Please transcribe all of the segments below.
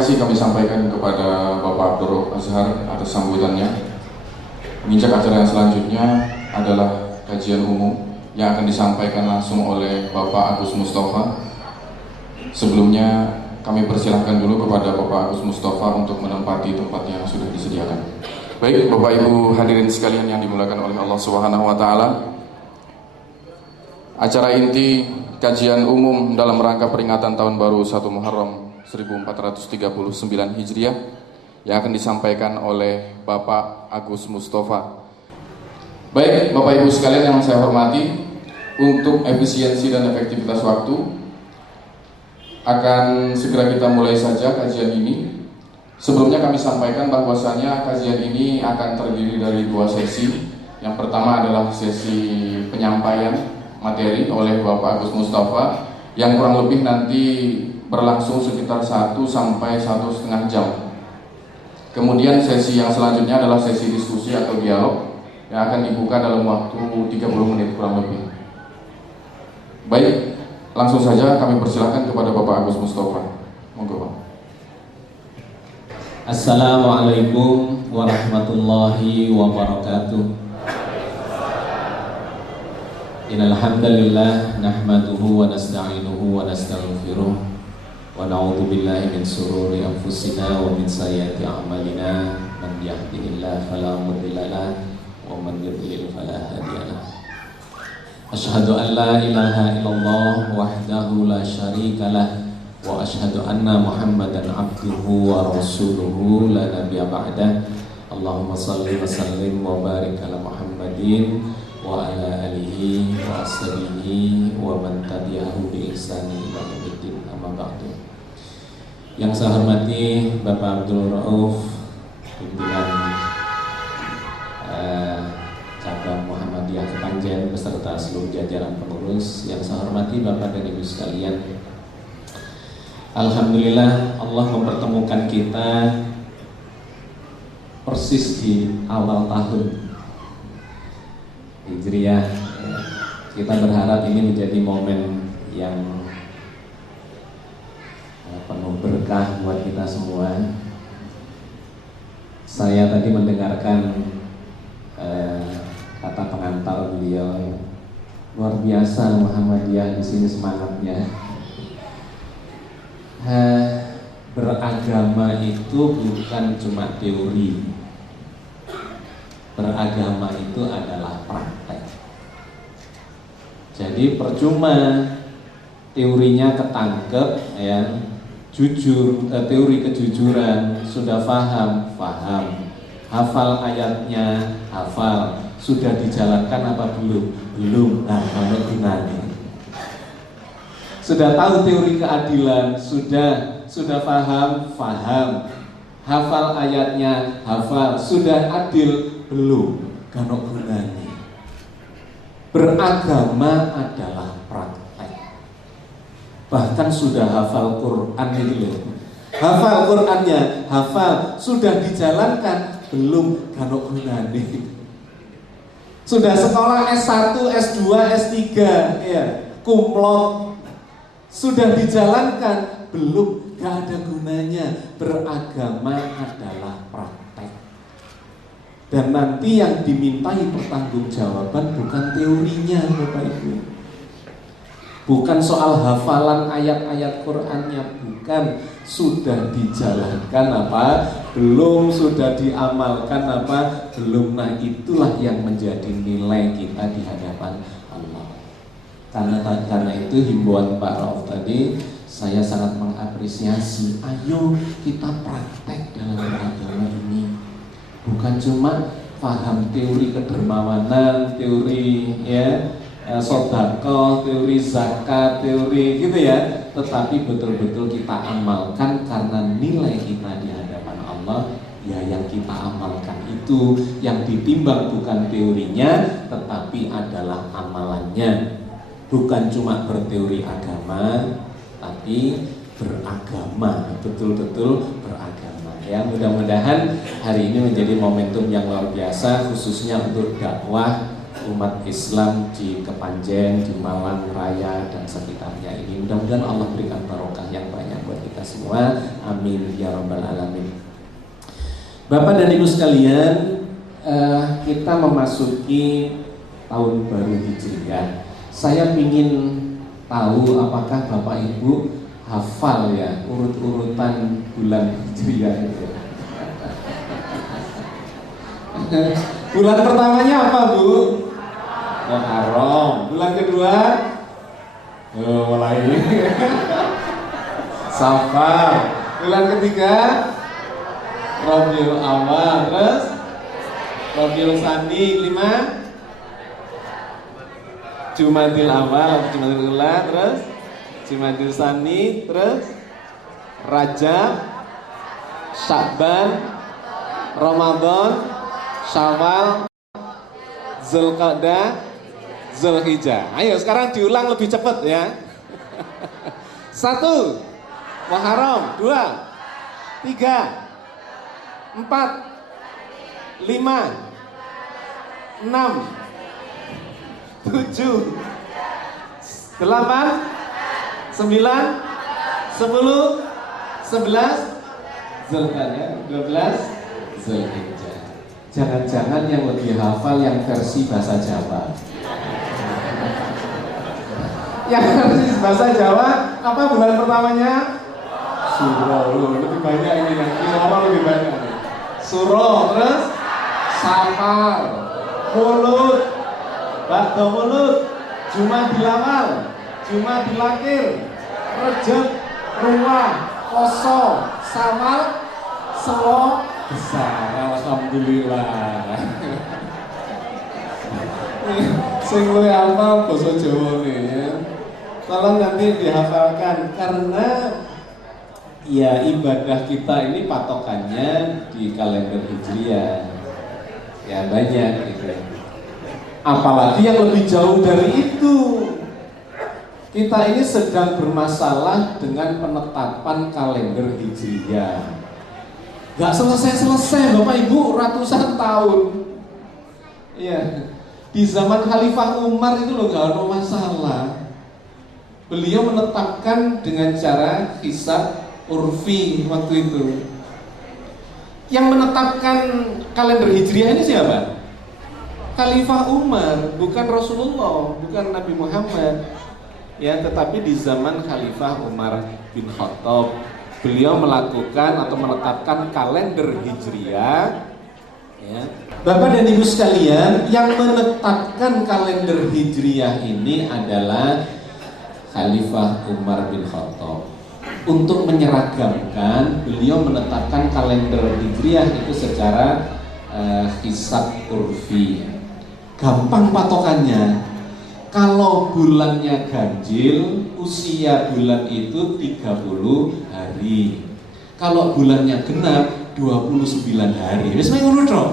kasih kami sampaikan kepada Bapak Abdul Azhar atas sambutannya. Menginjak acara yang selanjutnya adalah kajian umum yang akan disampaikan langsung oleh Bapak Agus Mustafa. Sebelumnya kami persilahkan dulu kepada Bapak Agus Mustafa untuk menempati tempat yang sudah disediakan. Baik, Bapak Ibu hadirin sekalian yang dimuliakan oleh Allah Subhanahu wa taala. Acara inti kajian umum dalam rangka peringatan Tahun Baru 1 Muharram 1439 Hijriah yang akan disampaikan oleh Bapak Agus Mustafa. Baik, Bapak Ibu sekalian yang saya hormati, untuk efisiensi dan efektivitas waktu akan segera kita mulai saja kajian ini. Sebelumnya kami sampaikan bahwasanya kajian ini akan terdiri dari 2 sesi. Yang pertama adalah sesi penyampaian materi oleh Bapak Agus Mustafa yang kurang lebih nanti berlangsung sekitar 1 sampai 1,5 jam. Kemudian sesi yang selanjutnya adalah sesi diskusi atau dialog yang akan dibuka dalam waktu 30 menit kurang lebih. Baik, langsung saja kami persilahkan kepada Bapak Agus Mustafa. Monggo, Pak. Assalamualaikum warahmatullahi wabarakatuh. Innal hamdalillah nahmaduhu wa nasta'inuhu wa nastaghfiruh wa na'udzu billahi min shururi anfusina wa min sayyiati a'malina. Man yahdihillahu fala mudilla lahu wa man yudlil fala hadiya lahu. Asyhadu an la ilaha illallah wahdahu la syarika lah wa asyhadu anna Muhammadan abduhu wa rasuluhu la nabiyya ba'dah. Allahumma shalli wa sallim wa barik ala Muhammadin wa ala alihi wa ashabihi wa man tabi'ahu bi ihsani ila yaumiddin, amma ba'du. Yang saya hormati Bapak Abdul Rauf, pimpinan cabang Muhammadiyah Kepanjen beserta seluruh jajaran pengurus. Yang saya hormati Bapak dan Ibu sekalian, alhamdulillah Allah mempertemukan kita persis di awal tahun Hijriah. Kita berharap ini menjadi momen yang penuh berkah buat kita semua. Saya tadi mendengarkan kata pengantar beliau, luar biasa Muhammadiyah di sini semangatnya. Beragama itu bukan cuma teori. Beragama itu adalah praktek. Jadi percuma teorinya ketangkep, ya, jujur, teori kejujuran sudah paham, hafal ayatnya, hafal, sudah dijalankan apa belum, nah kalau gunanya. Sudah tahu teori keadilan, sudah paham, hafal ayatnya, hafal, sudah adil belum, kano gunanya. Beragama adalah praktek. Bahkan sudah hafal Quran itu loh. Hafal Qurannya, hafal, sudah dijalankan belum, kano gunanya. Sudah sekolah S1, S2, S3, ya, kumlot, sudah dijalankan belum, gak ada gunanya. Beragama adalah praktek. Dan nanti yang dimintai pertanggungjawaban bukan teorinya, Bapak Ibu. Bukan soal hafalan ayat-ayat Qur'annya, bukan. Sudah dijalankan apa? Belum. Sudah diamalkan apa? Belum. Nah, itulah yang menjadi nilai kita di hadapan Allah. Karena itu himbauan Pak Rauf tadi, saya sangat mengapresiasi. Ayo kita praktek dalam beragama ini. Bukan cuma paham teori kedermawanan, teori sedekah, teori zakat, teori gitu ya, tetapi betul-betul kita amalkan karena nilai kita di hadapan Allah. Ya, yang kita amalkan itu yang ditimbang bukan teorinya, tetapi adalah amalannya. Bukan cuma berteori agama, tapi beragama, betul-betul beragama. Ya, mudah-mudahan hari ini menjadi momentum yang luar biasa, khususnya untuk dakwah umat Islam di Kepanjen, di Malang Raya dan sekitarnya ini. Mudah-mudahan Allah berikan barokah yang banyak buat kita semua. Amin ya rabbal alamin. Bapak dan Ibu sekalian, kita memasuki tahun baru Hijriah. Saya ingin tahu apakah Bapak Ibu hafal ya urut-urutan bulan Hijriah itu. Bulan pertamanya apa, Bu? Muharram. Bulan kedua? Mulai Safar. Bulan ketiga? Rabiul Awal. Terus Rabiul Tsani. 5 Jumadil Awal, Jumadil Ula. Terus Jumadil Tsani. Terus Rajab, Sya'ban, Ramadan, Syawal, Zulqa'dah, Zulhijjah. Ayo sekarang diulang lebih cepat ya. 1 Muharram, 2 3 4 5 6 7 8 9 10 11 Zulqa'dah, 12 Zulhijjah. Jangan-jangan yang lebih hafal yang versi bahasa Jawa. Yang versi bahasa Jawa apa bulan pertamanya? Suro. Lebih banyak ini nanti awal lebih banyak. Suro, terus Safar, Mulud, Ba'da Mulud, Jumadil Awal, Jumadil Akhir, Rejab, Ruwah, Poso, Sawal, Selo besar. Alhamdulillah. Sing luwih hafal basa Jawa nih ya. Tolong nanti dihafalkan karena ya ibadah kita ini patokannya di kalender Hijriah. Ya banyak gitu. Apalagi yang lebih jauh dari itu. Kita ini sedang bermasalah dengan penetapan kalender Hijriah. Gak selesai-selesai Bapak Ibu ratusan tahun. Iya. Di zaman Khalifah Umar itu loh gak ada masalah. Beliau menetapkan dengan cara hisab urfi waktu itu. Yang menetapkan kalender Hijriah ini siapa? Khalifah Umar, bukan Rasulullah, bukan Nabi Muhammad. Ya, tetapi di zaman Khalifah Umar bin Khattab, beliau melakukan atau menetapkan kalender Hijriah. Ya. Bapak dan Ibu sekalian, yang menetapkan kalender Hijriah ini adalah Khalifah Umar bin Khattab. Untuk menyeragamkan, beliau menetapkan kalender Hijriah itu secara hisab urfi. Gampang patokannya. Kalau bulannya ganjil, usia bulan itu 30 hari. Kalau bulannya genap, 29 hari. Wis ngono dong.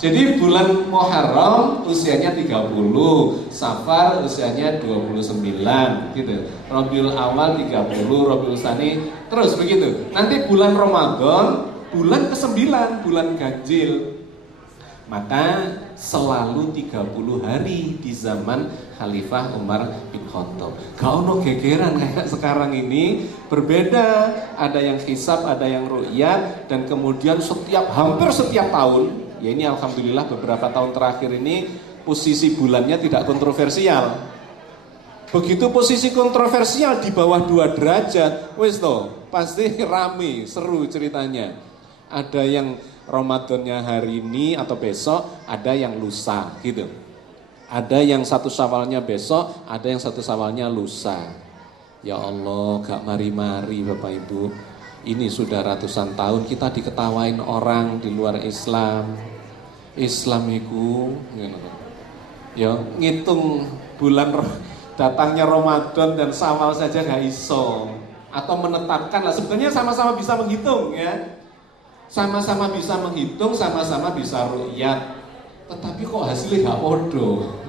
Jadi bulan Muharram usianya 30, Safar usianya 29 gitu. Rabiul Awal 30, Rabiul Tsani terus begitu. Nanti bulan Ramadan, bulan ke-9, bulan ganjil. Maka selalu 30 hari di zaman Khalifah Umar bin Khattab. Gak ono gegeran kayak sekarang ini, berbeda. Ada yang hisab, ada yang ru'yat, dan kemudian hampir setiap tahun. Ya ini alhamdulillah beberapa tahun terakhir ini posisi bulannya tidak kontroversial. Begitu posisi kontroversial di bawah 2 derajat, wis toh, pasti rame, seru ceritanya. Ada yang Ramadannya hari ini atau besok, ada yang lusa gitu. Ada yang 1 Syawalnya besok, ada yang 1 Syawalnya lusa. Ya Allah, gak mari-mari Bapak Ibu. Ini sudah ratusan tahun kita diketawain orang di luar Islam. Islam itu ya ngitung bulan datangnya Ramadan dan Syawal saja gak iso. Atau menetapkan lah, sebenarnya sama-sama bisa menghitung ya. Sama-sama bisa menghitung, sama-sama bisa ru'yat. Tetapi kok hasilnya gak podo.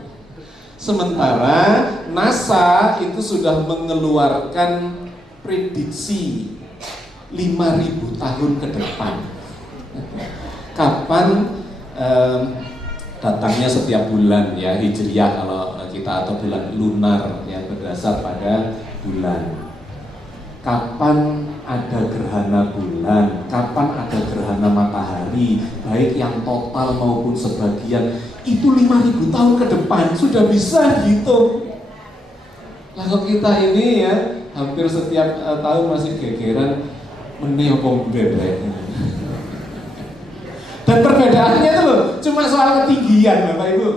Sementara NASA itu sudah mengeluarkan prediksi 5.000 tahun ke depan. Kapan datangnya setiap bulan ya, Hijriyah kalau kita, atau bulan lunar ya, berdasar pada bulan. Kapan ada gerhana bulan, kapan ada gerhana matahari, baik yang total maupun sebagian, itu 5.000 tahun ke depan sudah bisa dihitung. Lah kok kita ini ya hampir setiap tahun masih gegeran menepung bebek. Dan perbedaannya itu loh, cuma soal ketinggian Bapak Ibu.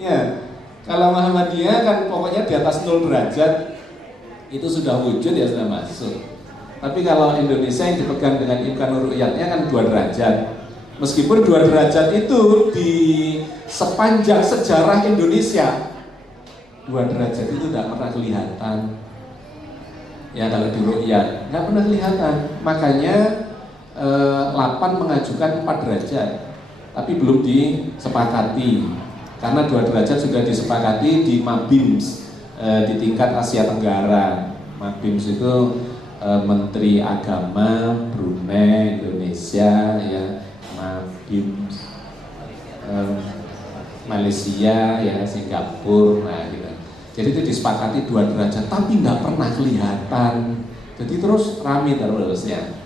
Ya, kalau Muhammadiyah kan pokoknya di atas 0 derajat itu sudah wujud ya, sudah masuk. Tapi kalau Indonesia yang dipegang dengan imkan ru'yatnya kan 2 derajat. Meskipun 2 derajat itu di sepanjang sejarah Indonesia 2 derajat itu tidak pernah kelihatan. Ya kalau di ru'yat nggak pernah kelihatan. Makanya 8 mengajukan 4 derajat, tapi belum disepakati karena 2 derajat sudah disepakati di Mabims di tingkat Asia Tenggara. Mabims itu Menteri Agama Brunei, Indonesia ya, Mabims Malaysia ya, Singapura, nah gitu. Jadi itu disepakati 2 derajat, tapi nggak pernah kelihatan. Jadi terus rame terusnya.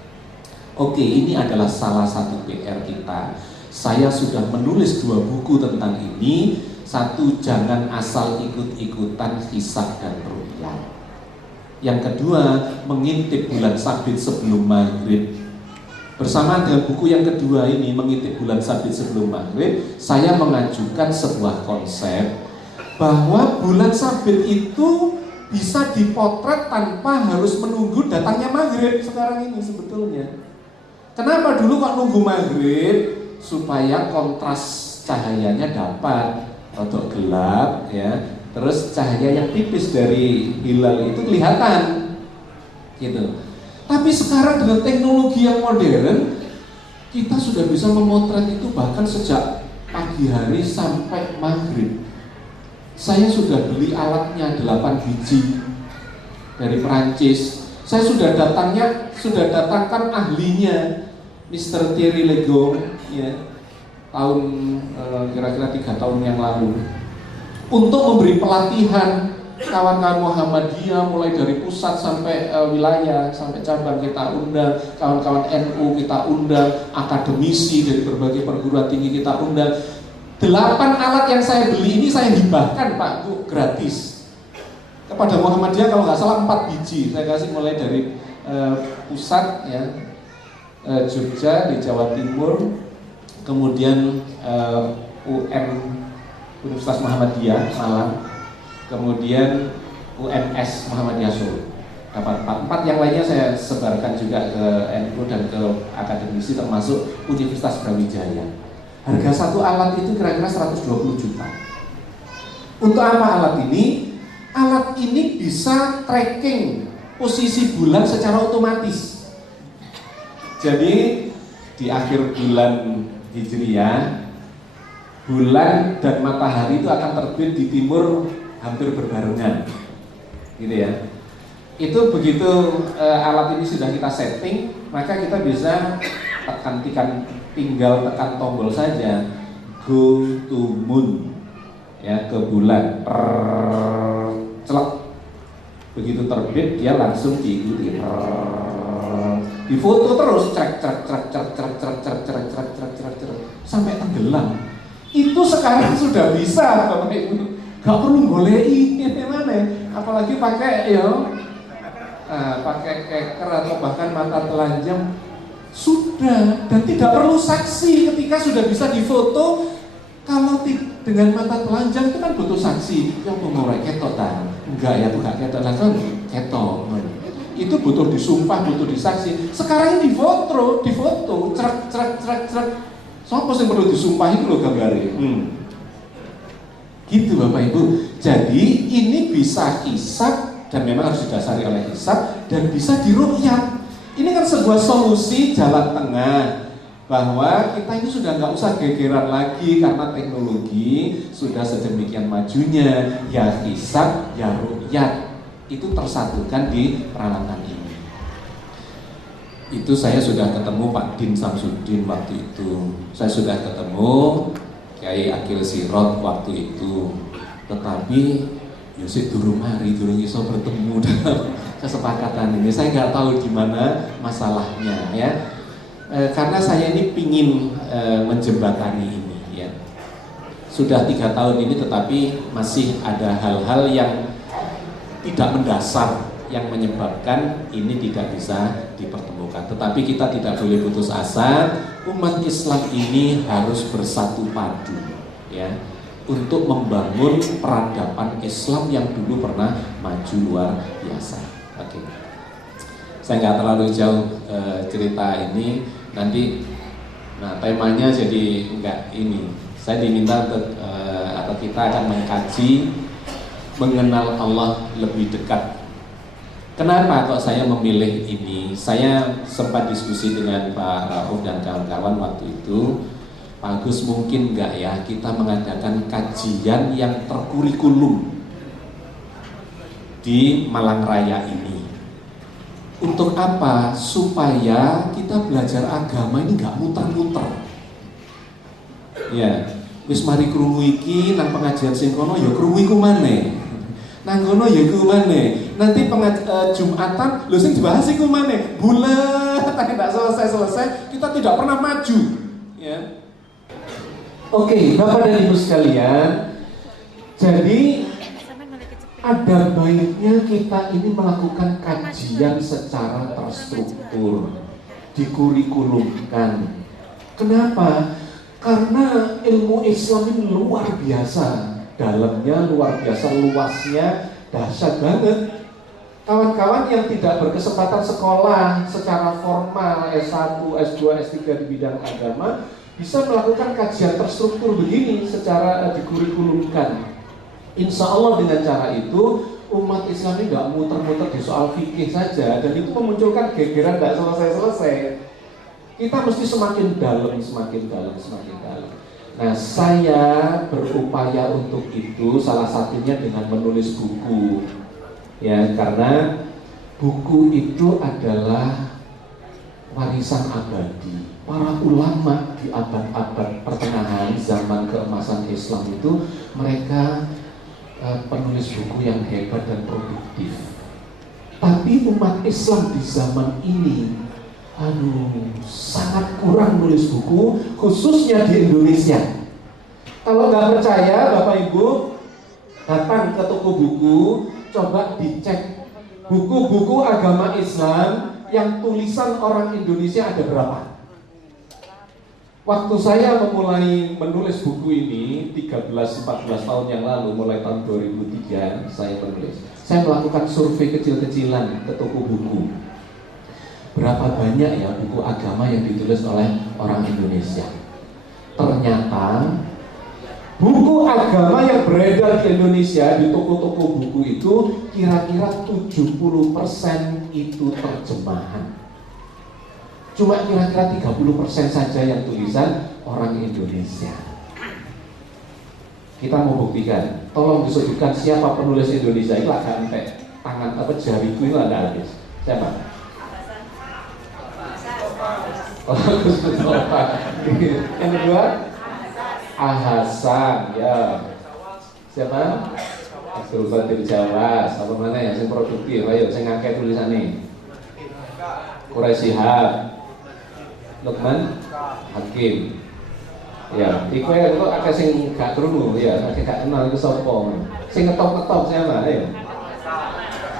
Oke, ini adalah salah satu PR kita. Saya sudah menulis 2 buku tentang ini. 1, jangan asal ikut-ikutan hisab dan ru'yat. Yang kedua, mengintip bulan sabit sebelum maghrib. Bersamaan dengan buku yang kedua ini, mengintip bulan sabit sebelum maghrib, saya mengajukan sebuah konsep bahwa bulan sabit itu bisa dipotret tanpa harus menunggu datangnya maghrib sekarang ini sebetulnya. Kenapa dulu kok nunggu maghrib? Supaya kontras cahayanya dapat, rodok gelap ya, terus cahaya yang tipis dari hilal itu kelihatan gitu. Tapi sekarang dengan teknologi yang modern, kita sudah bisa memotret itu bahkan sejak pagi hari sampai maghrib. Saya sudah beli alatnya 8 biji dari Perancis. Saya sudah datangkan ahlinya, Mr. Thierry Legong ya, tahun kira-kira 3 tahun yang lalu, untuk memberi pelatihan kawan-kawan Muhammadiyah mulai dari pusat sampai wilayah, sampai cabang kita undang, kawan-kawan NU kita undang, akademisi dari berbagai perguruan tinggi kita undang. 8 alat yang saya beli ini saya hibahkan Pak Bu, gratis kepada Muhammadiyah, kalau nggak salah 4 biji saya kasih, mulai dari pusat ya, Jogja di Jawa Timur, kemudian Universitas Muhammadiyah Malang, kemudian UMS Muhammadiyah Solo. Dapat 4 yang lainnya saya sebarkan juga ke NU dan ke akademisi, termasuk Universitas Brawijaya. Harga 1 alat itu kira-kira 120 juta. Untuk apa alat ini? Alat ini bisa tracking posisi bulan secara otomatis. Jadi di akhir bulan Hijriyah, bulan dan matahari itu akan terbit di timur hampir berbarengan, gitu ya. Itu begitu alat ini sudah kita setting, maka kita bisa tinggal tekan tombol saja, go to moon, ya, ke bulan, celak. Begitu terbit dia langsung diikuti. Difoto terus sampai tenggelam. Itu sekarang sudah bisa Bapak Ibu. Gak perlu golei mana, apalagi pakai pakai keker atau bahkan mata telanjang sudah, dan tidak perlu saksi ketika sudah bisa difoto. Kalau dengan mata telanjang itu kan butuh saksi. Yang pengorek ketok kan? Enggak ya, bukan ketok lah kan ketok. Itu butuh disumpah, butuh disaksi. Sekarang ini difoto, cerak. Sopo yang perlu disumpah itu loh gambarnya. Gitu Bapak Ibu. Jadi ini bisa hisab, dan memang harus didasari oleh hisab, dan bisa diru'yat. Ini kan sebuah solusi jalan tengah, bahwa kita ini sudah nggak usah gegeran lagi karena teknologi sudah sedemikian majunya. Ya hisab, ya ru'yat, itu tersatukan di peralatan ini. Itu saya sudah ketemu Pak Din Samsudin waktu itu. Saya sudah ketemu, Kiai Akil Sirot waktu itu, tetapi Yusuf durung mari, durung iso bertemu dalam kesepakatan ini. Saya nggak tahu di mana masalahnya ya. Karena saya ini pingin menjembatani ini ya. Sudah 3 tahun ini, tetapi masih ada hal-hal yang tidak mendasar yang menyebabkan ini tidak bisa dipertemukan. Tetapi kita tidak boleh putus asa. Umat Islam ini harus bersatu padu ya, untuk membangun peradaban Islam yang dulu pernah maju luar biasa. Oke. Saya nggak terlalu jauh cerita ini. Nanti, nah temanya jadi nggak ini. Saya diminta atau kita akan mengkaji mengenal Allah lebih dekat. Kenapa kok saya memilih ini? Saya sempat diskusi dengan Pak Rauf dan kawan-kawan waktu itu. Pak Agus, mungkin nggak ya kita mengadakan kajian yang terkurikulum di Malang Raya ini? Untuk apa? Supaya kita belajar agama ini nggak muter-muter. Ya, wis mari krungu iki nang pengajian sing kono ya krungu iku maneh. Nang kono ya iku maneh. Nanti Jumatan lho sing dibahas iku maneh. Bulet tidak selesai-selesai, kita tidak pernah maju, ya. Oke, Bapak dan Ibu sekalian, jadi ada baiknya kita ini melakukan kajian secara terstruktur, dikurikulumkan. Kenapa? Karena ilmu Islam ini luar biasa, dalamnya luar biasa, luasnya dahsyat banget. Kawan-kawan yang tidak berkesempatan sekolah secara formal S1, S2, S3 di bidang agama bisa melakukan kajian terstruktur begini secara dikurikulumkan. Insya Allah dengan cara itu umat Islam ini nggak muter-muter di soal fikih saja, dan itu memunculkan gegeran nggak selesai-selesai. Kita mesti semakin dalam, semakin dalam, semakin dalam. Nah, saya berupaya untuk itu salah satunya dengan menulis buku. Ya, karena buku itu adalah warisan abadi. Para ulama di abad-abad pertengahan zaman keemasan Islam itu mereka penulis buku yang hebat dan produktif. Tapi umat Islam di zaman ini sangat kurang nulis buku, khususnya di Indonesia. Kalau nggak percaya, Bapak Ibu datang ke toko buku, coba dicek buku-buku agama Islam yang tulisan orang Indonesia ada berapa. Waktu saya memulai menulis buku ini 13-14 tahun yang lalu, mulai tahun 2003 saya menulis. Saya melakukan survei kecil-kecilan ke toko buku. Berapa banyak ya buku agama yang ditulis oleh orang Indonesia? Ternyata buku agama yang beredar di Indonesia di toko-toko buku itu kira-kira 70% itu terjemahan. Cuma kira-kira 30% saja yang tulisan orang Indonesia. Kita mau buktikan. Tolong disebutkan siapa penulis Indonesia. Itu agak sampai tangan jariku itu ada habis. Siapa? Yang kedua Ahasan, ya. Siapa? Abdul Qadir Jawas. Apa mana yang produktif? Ayo, saya ngangkat tulisannya. Quraisy Shihab, Luqman Hakim. Ya, iku ya kok akeh sing gak krungu ya, akeh gak kenal iku sapa. Sing ngetop-ngetop siapa? Ayo.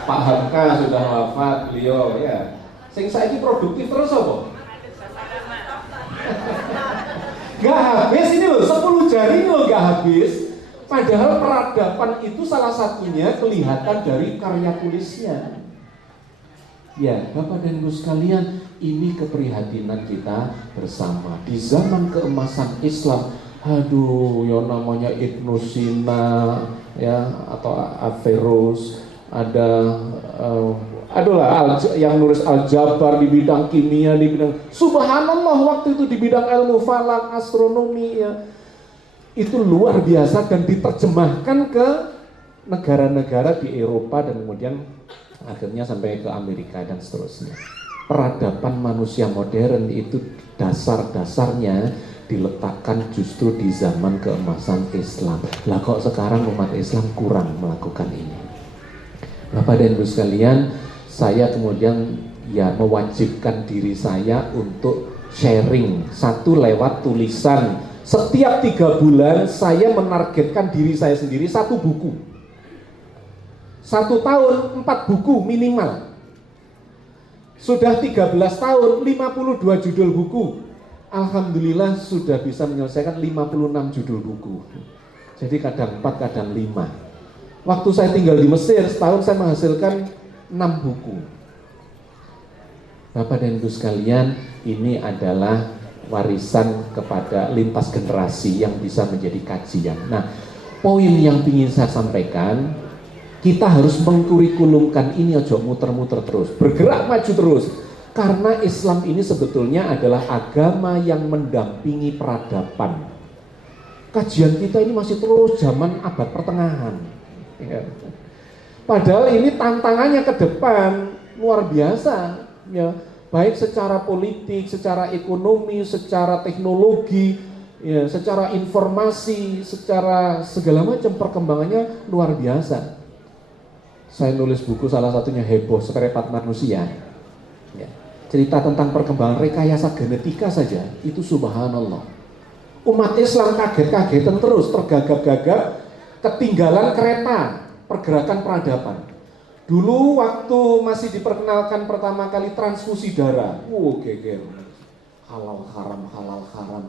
Pak Hamka sudah wafat beliau ya. Sing saiki produktif terus apa? Gak habis ini loh, 10 jari ini loh gak habis. Padahal peradaban itu salah satunya kelihatan dari karya tulisnya. Ya, Bapak dan Ibu sekalian, ini keprihatinan kita bersama. Di zaman keemasan Islam, yang namanya Ibnu Sina, ya, atau Averroes, ada yang nulis Al-Jabar di bidang kimia, di bidang subhanallah waktu itu di bidang ilmu falak, astronomi, ya. Itu luar biasa dan diterjemahkan ke negara-negara di Eropa dan kemudian akhirnya sampai ke Amerika dan seterusnya. Peradaban manusia modern itu dasar-dasarnya diletakkan justru di zaman keemasan Islam. Lah kok sekarang umat Islam kurang melakukan ini? Bapak dan Ibu sekalian, saya kemudian ya mewajibkan diri saya untuk sharing satu lewat tulisan. Setiap 3 bulan saya menargetkan diri saya sendiri 1 buku. 1 tahun 4 buku minimal. Sudah 13 tahun 52 judul buku. Alhamdulillah sudah bisa menyelesaikan 56 judul buku. Jadi kadang 4, kadang 5. Waktu saya tinggal di Mesir, setahun saya menghasilkan 6 buku. Bapak dan Ibu sekalian, ini adalah warisan kepada lintas generasi yang bisa menjadi kajian. Nah, poin yang ingin saya sampaikan, kita harus mengkurikulumkan ini, ojo muter-muter terus, bergerak maju terus. Karena Islam ini sebetulnya adalah agama yang mendampingi peradaban. Kajian kita ini masih terus zaman abad pertengahan. Ya. Padahal ini tantangannya ke depan luar biasa. Ya. Baik secara politik, secara ekonomi, secara teknologi, ya, secara informasi, secara segala macam perkembangannya luar biasa. Saya nulis buku salah satunya Heboh Seperempat Manusia. Ya. Cerita tentang perkembangan rekayasa genetika saja, itu subhanallah. Umat Islam kaget-kagetan terus, tergagap-gagap, ketinggalan kereta, pergerakan peradaban. Dulu waktu masih diperkenalkan pertama kali transfusi darah, geger. Halal haram.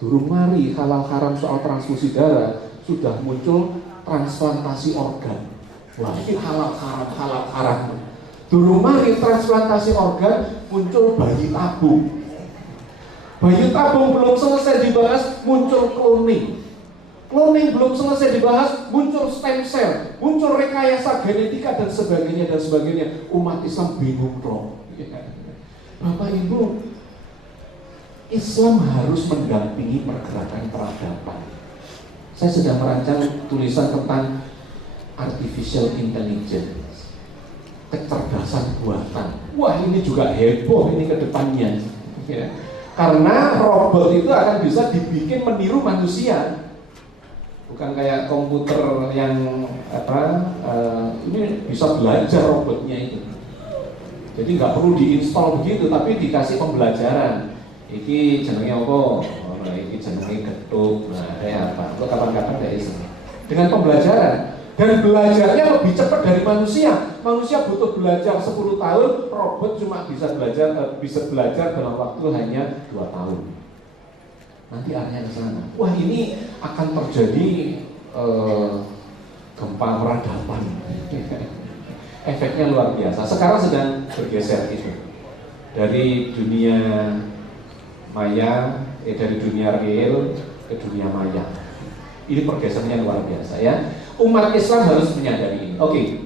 Durung mari halal haram soal transfusi darah, sudah muncul transplantasi organ. Wah, ini halal haram. Durung mari transplantasi organ, muncul bayi tabung. Bayi tabung belum selesai dibahas, muncul cloning. Cloning belum selesai dibahas, muncul stem cell, muncul rekayasa genetika dan sebagainya. Umat Islam bingung dong. Bapak Ibu, Islam harus mendampingi pergerakan peradaban. Saya sedang merancang tulisan tentang artificial intelligence, kecerdasan buatan. Wah, ini juga heboh ini ke depannya. Ya. Karena robot itu akan bisa dibikin meniru manusia. Bukan kayak komputer yang ini bisa belajar robotnya itu. Jadi nggak perlu diinstal begitu, tapi dikasih pembelajaran. Iki jenenge apa? Iki jenenge getuk. Nah, kayak apa? Untuk kapan-kapan kayak itu. Dengan pembelajaran. Dan belajarnya lebih cepat dari manusia. Manusia butuh belajar 10 tahun, robot cuma bisa belajar dalam waktu hanya 2 tahun. Nanti arahnya ke sana. Wah, ini akan terjadi gempa peradaban. Efeknya luar biasa. Sekarang sedang bergeser itu dari dunia maya, dari dunia real ke dunia maya. Ini pergeserannya luar biasa ya. Umat Islam harus menyadari ini. Oke.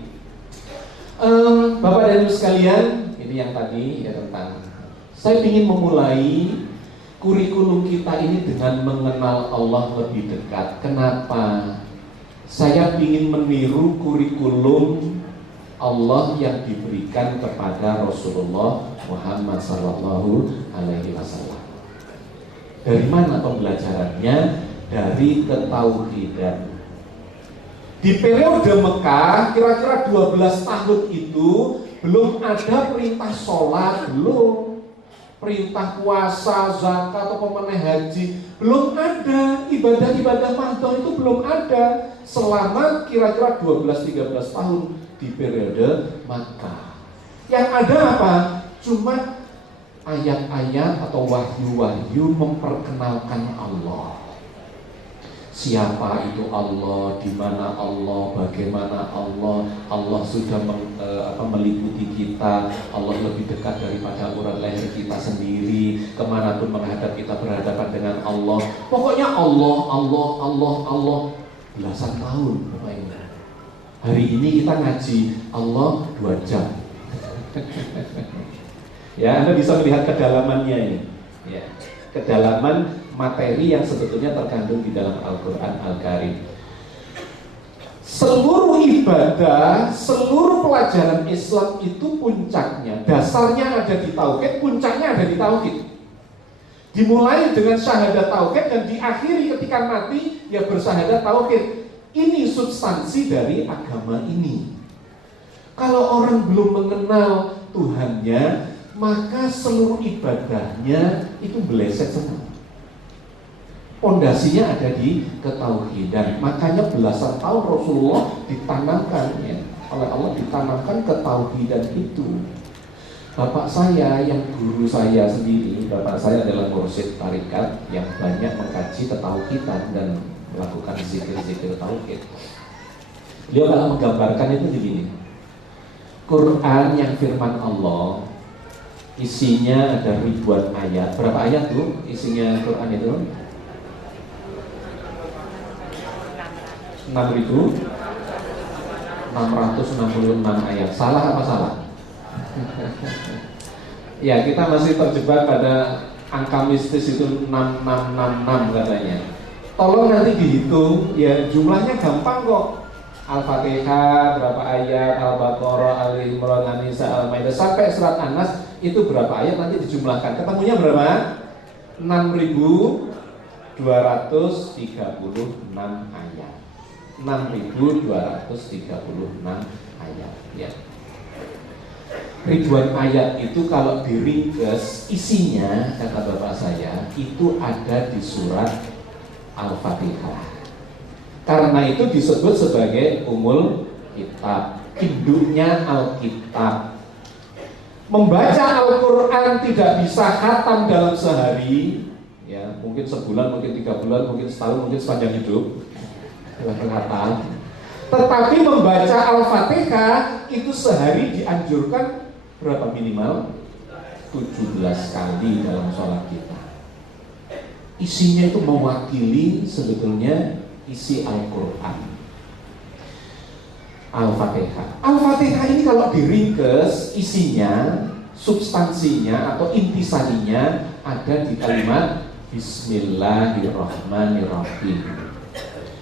Bapak dan Ibu sekalian, ini yang tadi ya tentang saya ingin memulai kurikulum kita ini dengan mengenal Allah lebih dekat. Kenapa? Saya ingin meniru kurikulum Allah yang diberikan kepada Rasulullah Muhammad Sallallahu Alaihi Wasallam. Dari mana pembelajarannya? Dari ketauhidan. Di periode Mekah, kira-kira 12 tahun itu belum ada perintah sholat, belum perintah puasa, zakat, atau pemenang haji, belum ada. Ibadah-ibadah mahdoh itu belum ada selama kira-kira 12-13 tahun di periode Makkah. Yang ada apa? Cuma ayat-ayat atau wahyu-wahyu memperkenalkan Allah. Siapa itu Allah, di mana Allah, bagaimana Allah. Allah sudah meliputi kita. Allah lebih dekat daripada urat leher kita sendiri. Kemanapun menghadap kita berhadapan dengan Allah. Pokoknya Allah belasan tahun. Hari ini kita ngaji Allah 2 jam. Ya, Anda bisa melihat kedalamannya ini. Ya, kedalaman materi yang sebetulnya terkandung di dalam Al-Quran Al-Karim. Seluruh ibadah, seluruh pelajaran Islam itu puncaknya, dasarnya ada di tauhid, puncaknya ada di tauhid. Dimulai dengan syahadat tauhid dan diakhiri ketika mati ya bersyahadat tauhid. Ini substansi dari agama ini. Kalau orang belum mengenal Tuhannya, maka seluruh ibadahnya itu meleset semua. Pondasinya ada di ketauhidan. Makanya belasan tahun Rasulullah ditanamkan ya, oleh Allah ditanamkan ketauhidan itu. Bapak saya yang guru saya sendiri, bapak saya adalah mursyid tarikat yang banyak mengkaji ketauhidan dan melakukan zikir-zikir tauhid. Beliau kalau menggambarkan itu begini. Quran yang firman Allah isinya ada ribuan ayat. Berapa ayat tuh isinya Quran itu? 6.666 ayat. Salah apa salah? Ya, kita masih terjebak pada angka mistis itu 6666 katanya. Tolong nanti dihitung, ya jumlahnya gampang kok. Al-Fatihah berapa ayat, Al-Baqarah, Al-Imran, An-Nisa, Al-Maidah sampai surat An-Nas itu berapa ayat nanti dijumlahkan. Ketemunya berapa? 6.236 ayat. 6.236 ayat ya. Ribuan ayat itu kalau diringkas isinya kata bapak saya itu ada di surat Al-Fatihah. Karena itu disebut sebagai Ummul Kitab, induknya Alkitab. Membaca Al-Quran tidak bisa khatam dalam sehari, ya mungkin sebulan, mungkin 3 bulan, mungkin setahun, mungkin sepanjang hidup. Khatam. Tetapi membaca Al-Fatihah itu sehari dianjurkan berapa minimal? 17 kali dalam sholat kita. Isinya itu mewakili sebetulnya isi Al-Quran. Al-Fatihah. Al-Fatihah ini kalau diringkas isinya, substansinya atau intisarinya ada di kalimat Bismillahirrahmanirrahim.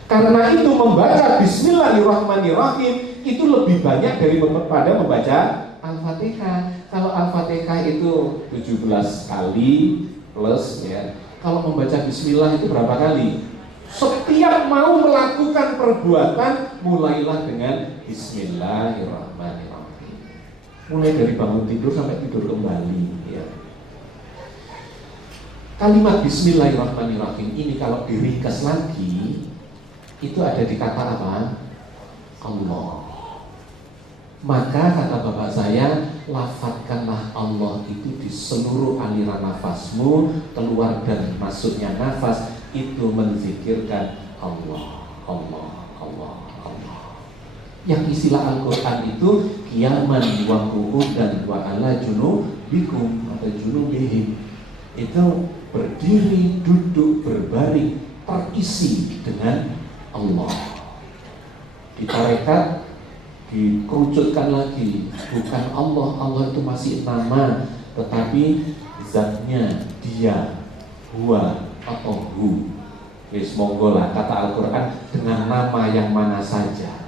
Karena itu membaca Bismillahirrahmanirrahim itu lebih banyak daripada membaca Al-Fatihah. Kalau Al-Fatihah itu 17 kali plus ya. Kalau membaca Bismillah itu berapa kali? Setiap mau melakukan perbuatan mulailah dengan Bismillahirrahmanirrahim. Mulai dari bangun tidur sampai tidur kembali ya. Kalimat Bismillahirrahmanirrahim ini kalau diringkas lagi itu ada di kata apa? Allah. Maka kata bapak saya, lafadzkanlah Allah itu di seluruh aliran nafasmu, keluar dan masuknya nafas itu menzikirkan Allah, Allah, Allah, Allah. Yang istilah Al-Quran itu qiyaman wa qu'udan wa ala junubikum atau junubihim. Itu berdiri, duduk, berbaring, terisi dengan Allah. Di tarekat dikerucutkan lagi, bukan Allah, Allah itu masih nama, tetapi zatnya dia, huwa atau hu. Wis monggo lah kata Al-Quran dengan nama yang mana saja.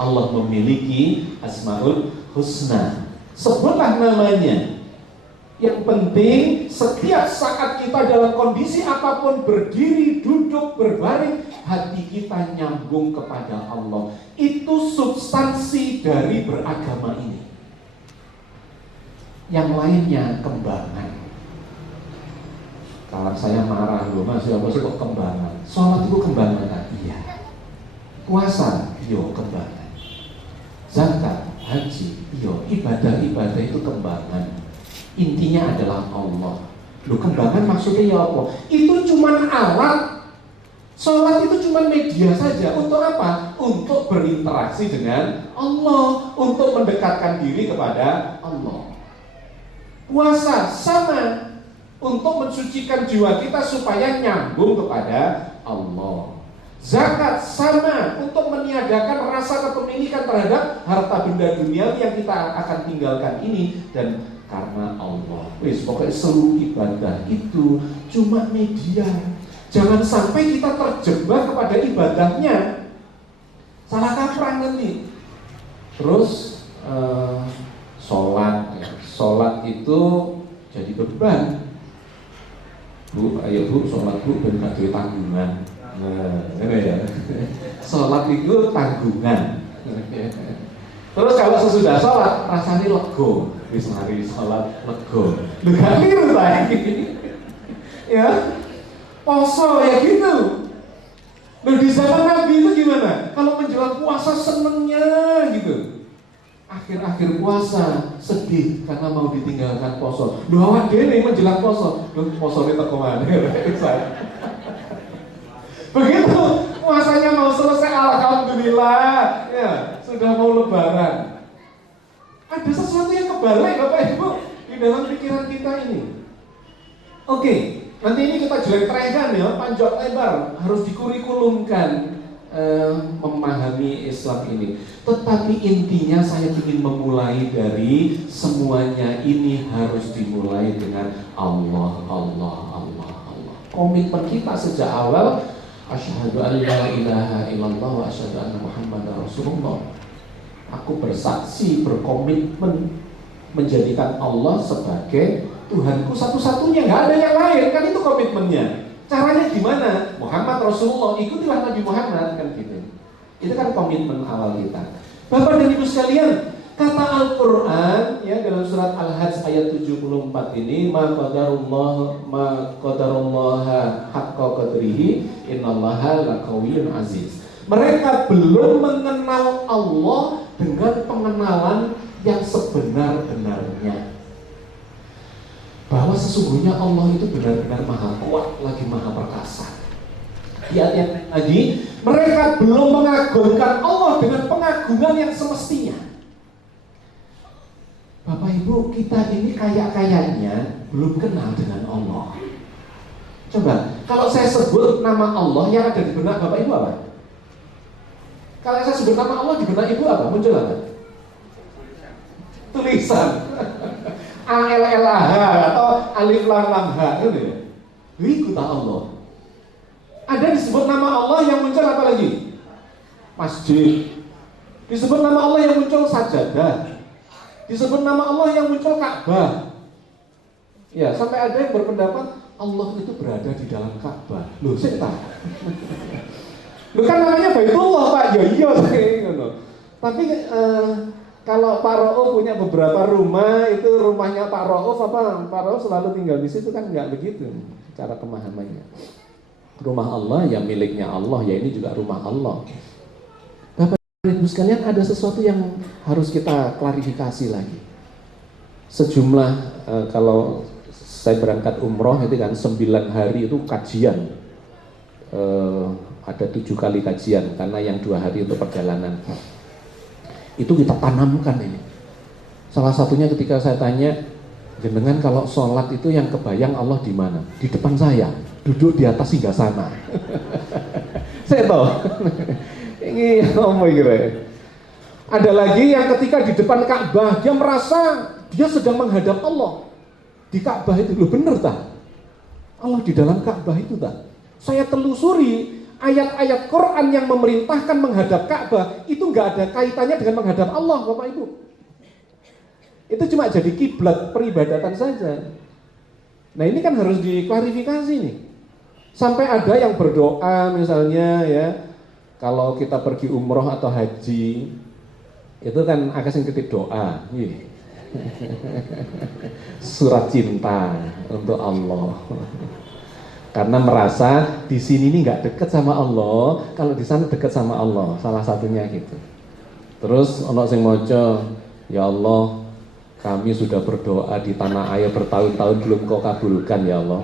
Allah memiliki Asmaul Husna. Sebutlah namanya. Yang penting setiap saat kita dalam kondisi apapun, berdiri, duduk, berbaring, hati kita nyambung kepada Allah. Itu substansi dari beragama ini. Yang lainnya kembangan. Kalau saya marah loh, Mas, ya Mas kok kembangan? Sholat itu kembangan kan? Iya. Puasa, iya kembangan. Zakat, haji, iya. Ibadah-ibadah itu kembangan. Intinya adalah Allah. Loh, kembangan maksudnya ya apa? Itu cuma alat. Sholat itu cuma media saja. Untuk apa? Untuk berinteraksi dengan Allah, untuk mendekatkan diri kepada Allah. Puasa sama, untuk mensucikan jiwa kita supaya nyambung kepada Allah. Zakat sama, untuk meniadakan rasa kepemilikan terhadap harta benda dunia yang kita akan tinggalkan ini, dan karena Allah. Wis, pokoknya seluruh ibadah itu cuma media. Jangan sampai kita terjebak kepada ibadahnya, salah kaprah nanti. Terus sholat, ya. Sholat itu jadi beban. Bu, ayo bu, sholat bu, ben gak duwe tanggungan. Nah, ini ya. Sholat itu tanggungan. Terus kalau sesudah sholat, rasanya lego. Wis mari sholat lego. Lu gak keliru ta iki? Ya, poso ya gitu. Nah di zaman Nabi itu gimana? Kalau menjelang puasa senengnya gitu. Akhir-akhir puasa sedih karena mau ditinggalkan poso. Loh awak dhewe menjelang poso. Loh posone teko maneh. Begitu puasanya mau selesai, alhamdulillah. Ya, sudah mau lebaran. Ada sesuatu yang kebalik Bapak Ibu di dalam pikiran kita ini. Oke, nanti ini kita jelek-jelekan ya, panjang lebar, harus dikurikulumkan memahami Islam ini. Tetapi intinya saya ingin memulai dari semuanya ini harus dimulai dengan Allah, Allah, Allah, Allah. Komitmen kita sejak awal, asyhadu an la ilaha illallah wa asyhadu anna muhammadar rasulullah. Aku bersaksi, berkomitmen menjadikan Allah sebagai Tuhanku satu-satunya, nggak ada yang lain, kan itu komitmennya. Caranya gimana? Muhammad Rasulullah, ikutilah Nabi Muhammad, kan gitu. Itu kan komitmen awal kita. Bapak dan Ibu sekalian, kata Al-Quran ya dalam surat Al-Hajj ayat 74 ini, ma qadarullaha haqqa qadrihi innallaha laqawiyyun aziz. Mereka belum mengenal Allah dengan pengenalan yang sebenar-benarnya, bahwa sesungguhnya Allah itu benar-benar maha kuat lagi maha perkasa. Di ayat lagi, mereka belum mengagungkan Allah dengan pengagungan yang semestinya. Bapak Ibu, kita ini kayak-kayaknya belum kenal dengan Allah. Coba, kalau saya sebut nama Allah yang ada di benak Bapak Ibu apa? Kalau saya sebut nama Allah di benak Ibu apa? Muncul apa? Tulisan A-L-L-A-H atau Alif Lam Lam H gitu ya. Itu tak Allah. Ada disebut nama Allah yang muncul apa lagi? Masjid. Disebut nama Allah yang muncul sajadah. Disebut nama Allah yang muncul Ka'bah. Ya, sampai ada yang berpendapat Allah itu berada di dalam Ka'bah. Loh, sik ta? Loh kan namanya Baitullah, Pak. Ya iya ngono. Tapi kalau Pak Rauf punya beberapa rumah, itu rumahnya Pak Rauf apa? Pak Rauf selalu tinggal di situ kan nggak begitu cara pemahamannya. Rumah Allah ya miliknya Allah, ya ini juga rumah Allah. Bapak Ibu sekalian, ada sesuatu yang harus kita klarifikasi lagi. Sejumlah kalau saya berangkat umroh itu kan 9 hari itu kajian, ada 7 kali kajian karena yang 2 hari untuk perjalanan. Itu kita tanamkan ini. Salah satunya ketika saya tanya, jenengan kalau sholat itu yang kebayang Allah di mana? Di depan saya, duduk di atas singgasana. Saya tahu. Ini ngomong kira. Ada lagi yang ketika di depan Ka'bah, dia merasa dia sedang menghadap Allah. Di Ka'bah itu, loh bener tak? Allah di dalam Ka'bah itu tak? Saya telusuri ayat-ayat Quran yang memerintahkan menghadap Ka'bah itu nggak ada kaitannya dengan menghadap Allah, Bapak Ibu. Itu cuma jadi kiblat peribadatan saja. Nah ini kan harus diklarifikasi nih. Sampai ada yang berdoa misalnya ya, kalau kita pergi umroh atau haji, itu kan akan sing titip doa, surat cinta untuk Allah. Karena merasa di sini ini nggak dekat sama Allah, kalau di sana dekat sama Allah, salah satunya gitu. Terus ono sing maca, ya Allah, kami sudah berdoa di tanah air bertahun-tahun belum kau kabulkan ya Allah.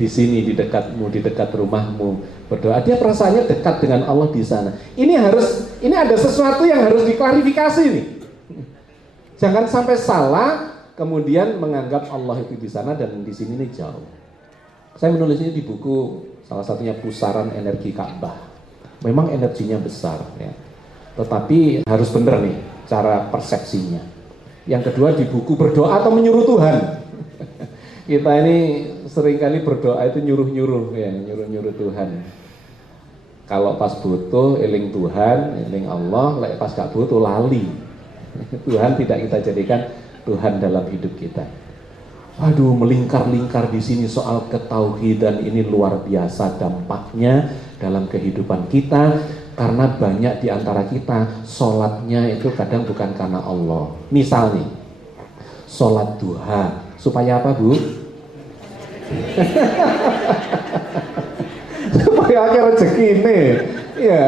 Di sini di dekatmu, di dekat rumahmu berdoa, dia perasaannya dekat dengan Allah di sana. Ini ada sesuatu yang harus diklarifikasi nih. Jangan sampai salah kemudian menganggap Allah itu di sana dan di sini nih jauh. Saya menulis ini di buku salah satunya Pusaran Energi Ka'bah. Memang energinya besar ya. Tetapi harus benar nih cara persepsinya. Yang kedua di buku Berdoa atau Menyuruh Tuhan. Kita ini seringkali berdoa itu nyuruh-nyuruh ya, nyuruh-nyuruh Tuhan. Kalau pas butuh eling Tuhan, eling Allah, lek pas gak butuh lali. Tuhan tidak kita jadikan Tuhan dalam hidup kita. Aduh, melingkar-lingkar di sini soal ketauhidan ini luar biasa dampaknya dalam kehidupan kita, karena banyak di antara kita sholatnya itu kadang bukan karena Allah. Misal nih, sholat duha supaya apa, Bu? Supaya akhir rezeki ini, ya,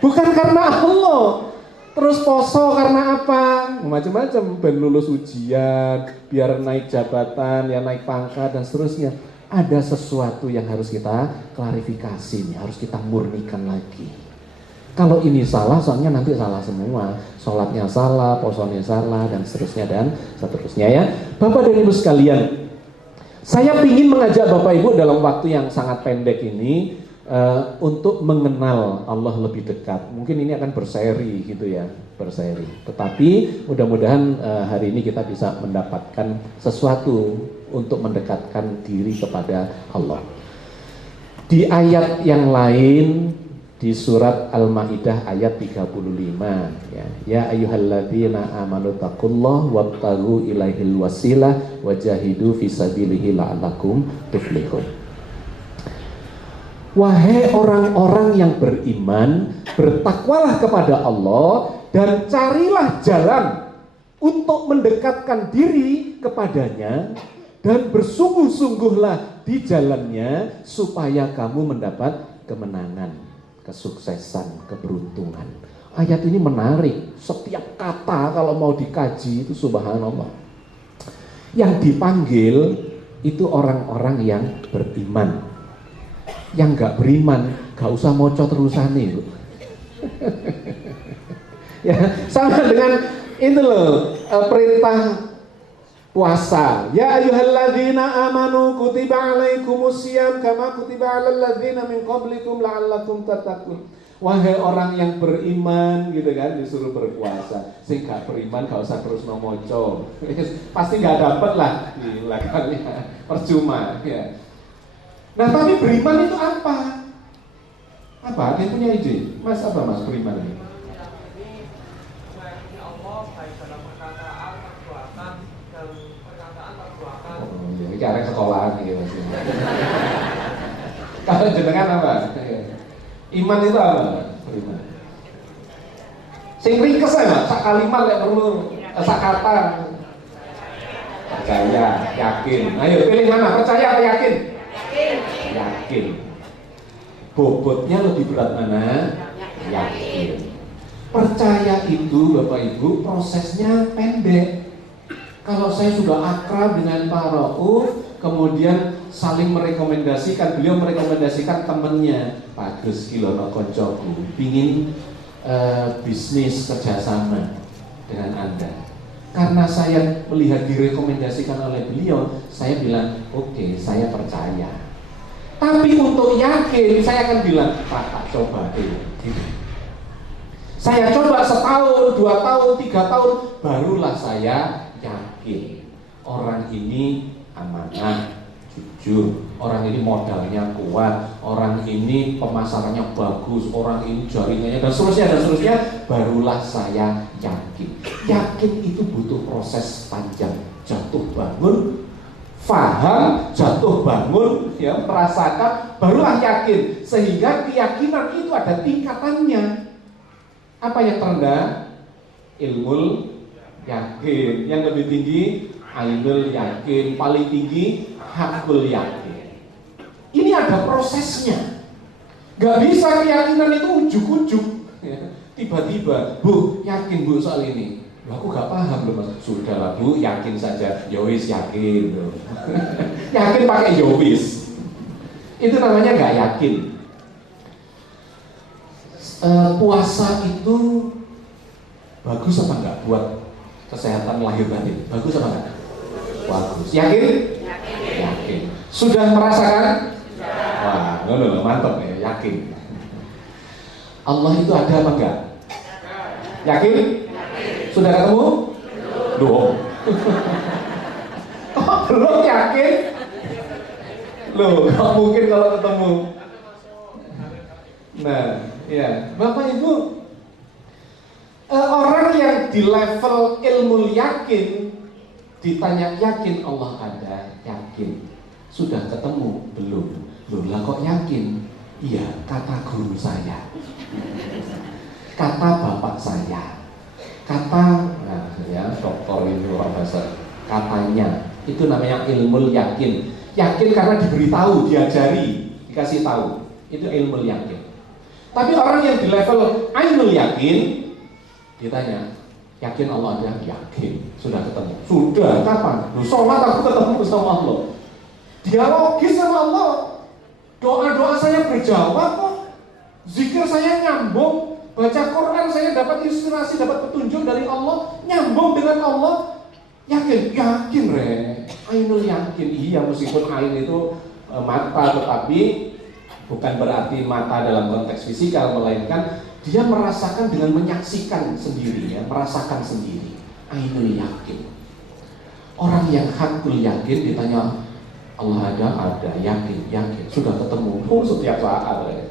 bukan karena Allah. Terus poso karena apa? Macam-macam, ben lulus ujian, biar naik jabatan, ya naik pangkat dan seterusnya. Ada sesuatu yang harus kita klarifikasi nih, harus kita murnikan lagi. Kalau ini salah, soalnya nanti salah semua. Sholatnya salah, posonya salah, dan seterusnya ya. Bapak dan Ibu sekalian, saya ingin mengajak Bapak Ibu dalam waktu yang sangat pendek ini untuk mengenal Allah lebih dekat. Mungkin ini akan berseri gitu ya, berseri. Tetapi mudah-mudahan hari ini kita bisa mendapatkan sesuatu untuk mendekatkan diri kepada Allah. Di ayat yang lain di surat Al-Maidah ayat 35 ya. Ya ayyuhalladzina amanu taqullaha wabtaghu ilaihil wasilah wajahidu fisabilihi la'allakum tuflihun. Wahai orang-orang yang beriman, bertakwalah kepada Allah dan carilah jalan untuk mendekatkan diri kepadanya dan bersungguh-sungguhlah di jalannya supaya kamu mendapat kemenangan, kesuksesan, keberuntungan. Ayat ini menarik. Setiap kata kalau mau dikaji itu subhanallah. Yang dipanggil itu orang-orang yang beriman. Yang nggak beriman, nggak usah moco terusan nih. Ya, sama dengan itu loh, perintah puasa. Ya ayyuhalladzina amanu kutiba alaikumusiyam kama kutiba alal ladzina min qablikum la'allakum tattaqun. Wahai orang yang beriman, gitu kan, disuruh berpuasa. Sing gak beriman gak usah terus moco. Pasti gak dapet lah, gila kali ya. Percuma ya. Nah, tapi beriman itu apa? Apa? Ada yang punya ide? Mas, apa Mas beriman ini? Oh iya, ini arek sekolahan nih Mas. Kalau jenengan apa? Iman itu apa? Beriman. Sing ringkes ae, Mas. Sak kalimat lek perlu, sak kata. Percaya, yakin. Ayo pilih mana? Percaya atau yakin? Yakin. Bobotnya lebih berat mana? Yakin. Percaya itu Bapak Ibu prosesnya pendek. Kalau saya sudah akrab dengan Pak Rauf, kemudian saling merekomendasikan, beliau merekomendasikan temannya, Pak Gus Kilono Koncoku, pingin bisnis kerjasama dengan Anda. Karena saya melihat direkomendasikan oleh beliau, saya bilang, oke, saya percaya. Tapi untuk yakin, saya akan bilang, Pak, coba deh. Saya coba setahun, 2 tahun, 3 tahun, barulah saya yakin. Orang ini amanah, jujur, orang ini modalnya kuat, orang ini pemasarannya bagus, orang ini jaringannya dan seterusnya, barulah saya yakin. Yakin itu butuh proses panjang, jatuh bangun, faham, jatuh bangun, ya, merasakan, barulah yakin. Sehingga keyakinan itu ada tingkatannya. Apa yang terendah? Ilmul yakin. Yang lebih tinggi ainul yakin. Paling tinggi hakul yakin. Ini ada prosesnya. Gak bisa keyakinan itu ujuk-ujuk, ya. Tiba-tiba, Bu, yakin Bu soal ini. Aku gak paham loh Mas. Sudahlah Bu, yakin saja. Yowis yakin loh. Yakin pakai yowis. Itu namanya gak yakin. Puasa itu bagus apa enggak buat kesehatan lahir batin? Bagus apa enggak? Bagus. Yakin? Yakin. Sudah merasakan? Wah, mantap ya, yakin. Allah itu ada apa enggak? Yakin? Sudah ketemu? Belum. Oh, belum yakin? Loh, gak mungkin kalau ketemu. Nah, ya, Bapak Ibu, orang yang di level ilmu yakin Ditanya yakin Allah ada? Yakin. Sudah ketemu? Belum. Loh lah kok yakin? Iya, kata guru saya, kata bapak saya, kata dokter ini orang bahasa, katanya. Itu namanya ilmu yakin. Yakin karena diberitahu, diajari, dikasih tahu. Itu ilmu yakin. Tapi orang yang di level ainul yakin, ditanya, yakin Allah ada? Yakin. Sudah ketemu? Sudah. Kapan? Loh, sholat aku ketemu sama Allah. Dialogis sama Allah. Doa-doa saya berjawab kok. Zikir saya nyambung. Baca Quran saya dapat inspirasi, dapat petunjuk dari Allah. Nyambung dengan Allah. Yakin? Yakin, Re. Ainul yakin. Iya, meskipun ain itu mata, tetapi bukan berarti mata dalam konteks fisikal, melainkan dia merasakan dengan menyaksikan sendiri, ya, merasakan sendiri. Ainul yakin. Orang yang hakul yakin ditanya Allah ada, yakin, sudah ketemu. Oh, setiap saat, ya.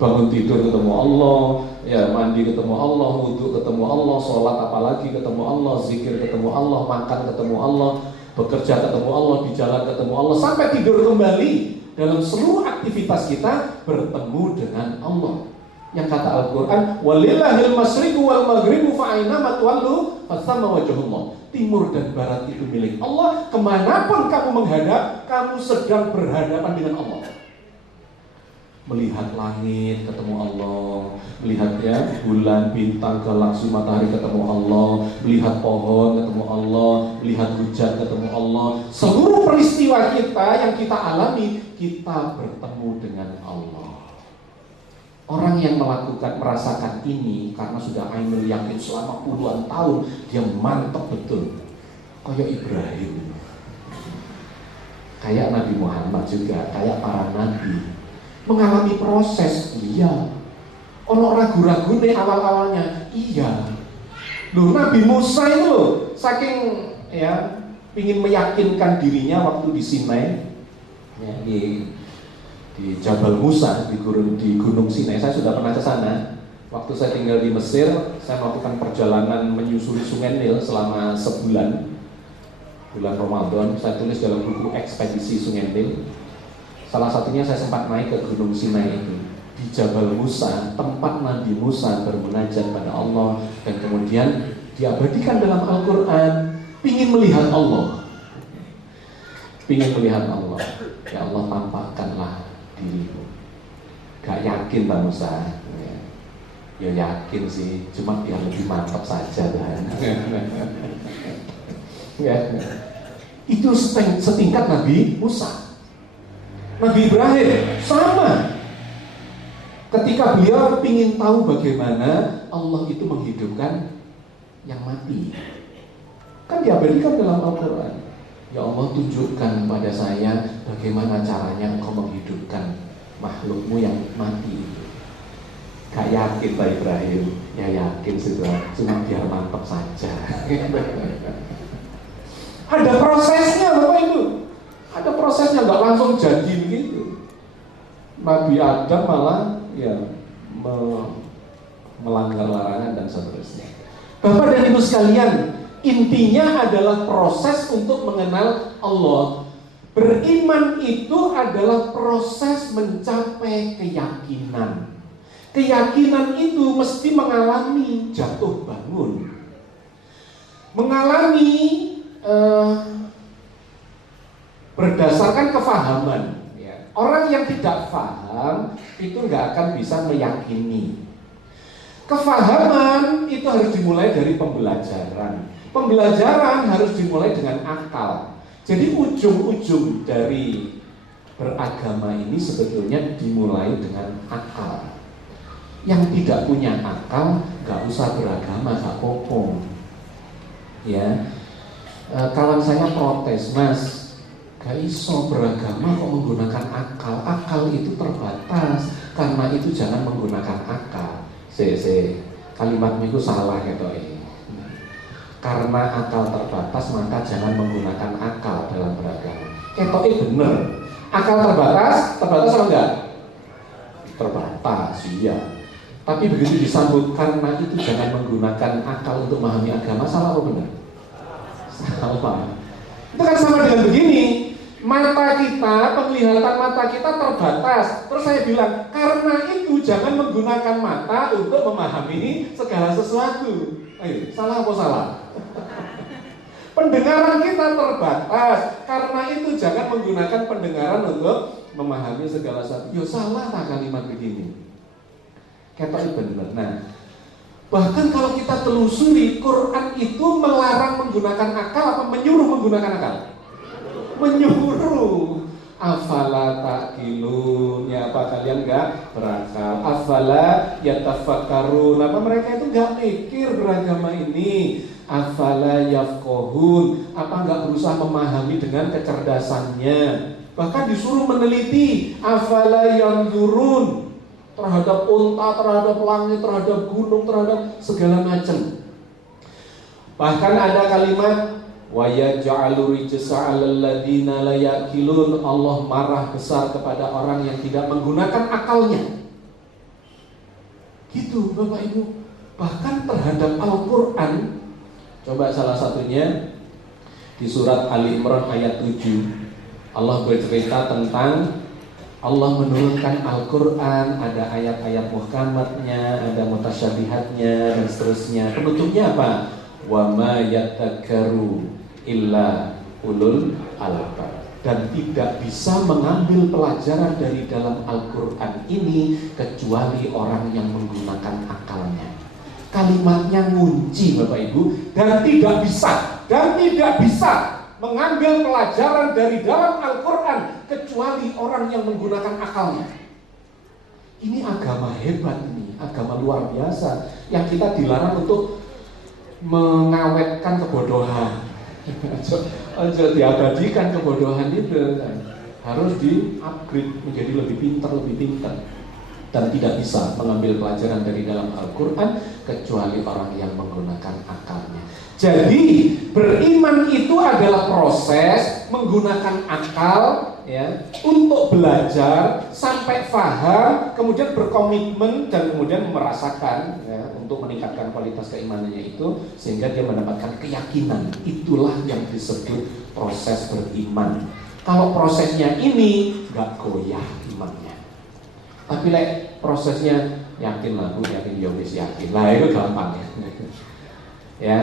Bangun tidur ketemu Allah, ya mandi ketemu Allah, wudhu ketemu Allah, sholat apalagi ketemu Allah, zikir ketemu Allah, makan ketemu Allah, bekerja ketemu Allah, di jalan ketemu Allah, sampai tidur kembali. Dalam seluruh aktivitas kita bertemu dengan Allah. Yang kata Al-Quran, walillahil masyriqu wal maghribu fa'ainama tuwallu fathamma wajhullah. Timur dan barat itu milik Allah. Kemanapun kamu menghadap, kamu sedang berhadapan dengan Allah. Melihat langit ketemu Allah, melihat ya bulan, bintang, galaksi, matahari ketemu Allah, melihat pohon ketemu Allah, melihat hujan ketemu Allah. Seluruh peristiwa kita yang kita alami, kita bertemu dengan Allah. Orang yang merasakan ini karena sudah ainul yakin selama puluhan tahun, dia mantap betul. Kayak Ibrahim, kayak Nabi Muhammad juga, kayak para nabi, mengalami proses. Iya. Ono ragu-ragu nih awal-awalnya. Iya. Loh, Nabi Musa itu saking ya ingin meyakinkan dirinya waktu di Sinai, ya, di Jabal Musa, di Gunung Sinai. Saya sudah pernah ke sana. Waktu saya tinggal di Mesir, saya melakukan perjalanan menyusuri Sungai Nil selama sebulan. Bulan Ramadan, saya tulis dalam buku Ekspedisi Sungai Nil. Salah satunya saya sempat naik ke Gunung Sinai itu. Di Jabal Musa, tempat Nabi Musa bermunajat pada Allah, dan kemudian diabadikan dalam Al-Quran. Pingin melihat Allah, pingin melihat Allah. Ya Allah, tampakkanlah dirimu. Gak yakin Pak Musa, ya yakin sih, cuma biar lebih mantap saja kan. Ya. Itu setingkat Nabi Musa. Nabi Ibrahim sama. Ketika beliau ingin tahu bagaimana Allah itu menghidupkan yang mati, kan diabadikan dalam Al-Quran. Ya Allah, tunjukkan pada saya bagaimana caranya Engkau menghidupkan makhlukmu yang mati. Gak yakin Pak Ibrahim. Ya yakin sudah, cuma biar mantap saja. Ada prosesnya Bapak Ibu. Ada prosesnya, nggak langsung jadi begitu. Nabi Adam malah ya melanggar larangan dan seterusnya. Bapak dan Ibu sekalian, intinya adalah proses untuk mengenal Allah. Beriman itu adalah proses mencapai keyakinan. Keyakinan itu mesti mengalami jatuh bangun, mengalami berdasarkan kefahaman. Orang yang tidak paham itu nggak akan bisa meyakini. Kefahaman itu harus dimulai dari pembelajaran. Pembelajaran harus dimulai dengan akal. Jadi ujung-ujung dari beragama ini sebetulnya dimulai dengan akal. Yang tidak punya akal nggak usah beragama, nggak apa-apa. Ya, kawan saya protes, Mas, gak iso beragama kok menggunakan akal. Akal itu terbatas, karena itu jangan menggunakan akal. Kalimatmu itu salah gitu. Karena akal terbatas maka jangan menggunakan akal dalam beragama. Ketoknya bener. Akal terbatas apa enggak? Terbatas, iya. Tapi begitu disambut karena itu jangan menggunakan akal untuk memahami agama, salah apa benar? Salah. Itu kan sama dengan begini, mata kita, penglihatan mata kita terbatas. Terus saya bilang, karena itu jangan menggunakan mata untuk memahami segala sesuatu. Ayo, salah apa salah? Pendengaran kita terbatas, karena itu jangan menggunakan pendengaran untuk memahami segala sesuatu. Yo salah tak kalimat begini? Ketok benar. Nah, bahkan kalau kita telusuri, Quran itu melarang menggunakan akal apa menyuruh menggunakan akal? Menyuruh. Afala ta'qilun, ya apa kalian enggak berakal? Afala yatafakkarun, apa mereka itu enggak mikir beragama ini? Afala yafqahun, apa enggak berusaha memahami dengan kecerdasannya? Bahkan disuruh meneliti. Afala yanzurun, terhadap unta, terhadap langit, terhadap gunung, terhadap segala macam. Bahkan ada kalimat wa yaj'alu rijsa 'alal ladzina la yaqilun, Allah marah besar kepada orang yang tidak menggunakan akalnya. Gitu Bapak Ibu. Bahkan terhadap Al-Qur'an, coba salah satunya di surat Ali Imran ayat 7. Allah bercerita tentang Allah menurunkan Al-Quran, ada ayat-ayat muhkamatnya, ada mutasyabihatnya, dan seterusnya. Penutupnya apa? Wa ma yattaqaru illa ulul albab. Dan tidak bisa mengambil pelajaran dari dalam Al-Quran ini kecuali orang yang menggunakan akalnya. Kalimatnya ngunci Bapak Ibu, dan tidak bisa mengambil pelajaran dari dalam Al-Quran kecuali orang yang menggunakan akalnya. Ini agama hebat, ini agama luar biasa yang kita dilarang untuk mengawetkan kebodohan. Aja diabadikan kebodohan itu, harus di-upgrade menjadi lebih pintar. Dan tidak bisa mengambil pelajaran dari dalam Al-Quran kecuali orang yang menggunakan akalnya. Jadi beriman itu adalah proses menggunakan akal, ya, untuk belajar sampai paham, kemudian berkomitmen dan kemudian merasakan, ya, untuk meningkatkan kualitas keimanannya itu sehingga dia mendapatkan keyakinan. Itulah yang disebut proses beriman. Kalau prosesnya ini nggak goyah imannya. Tapi prosesnya yakin lah, yakin ya wis yakin. Lah itu gampang ya. Ya,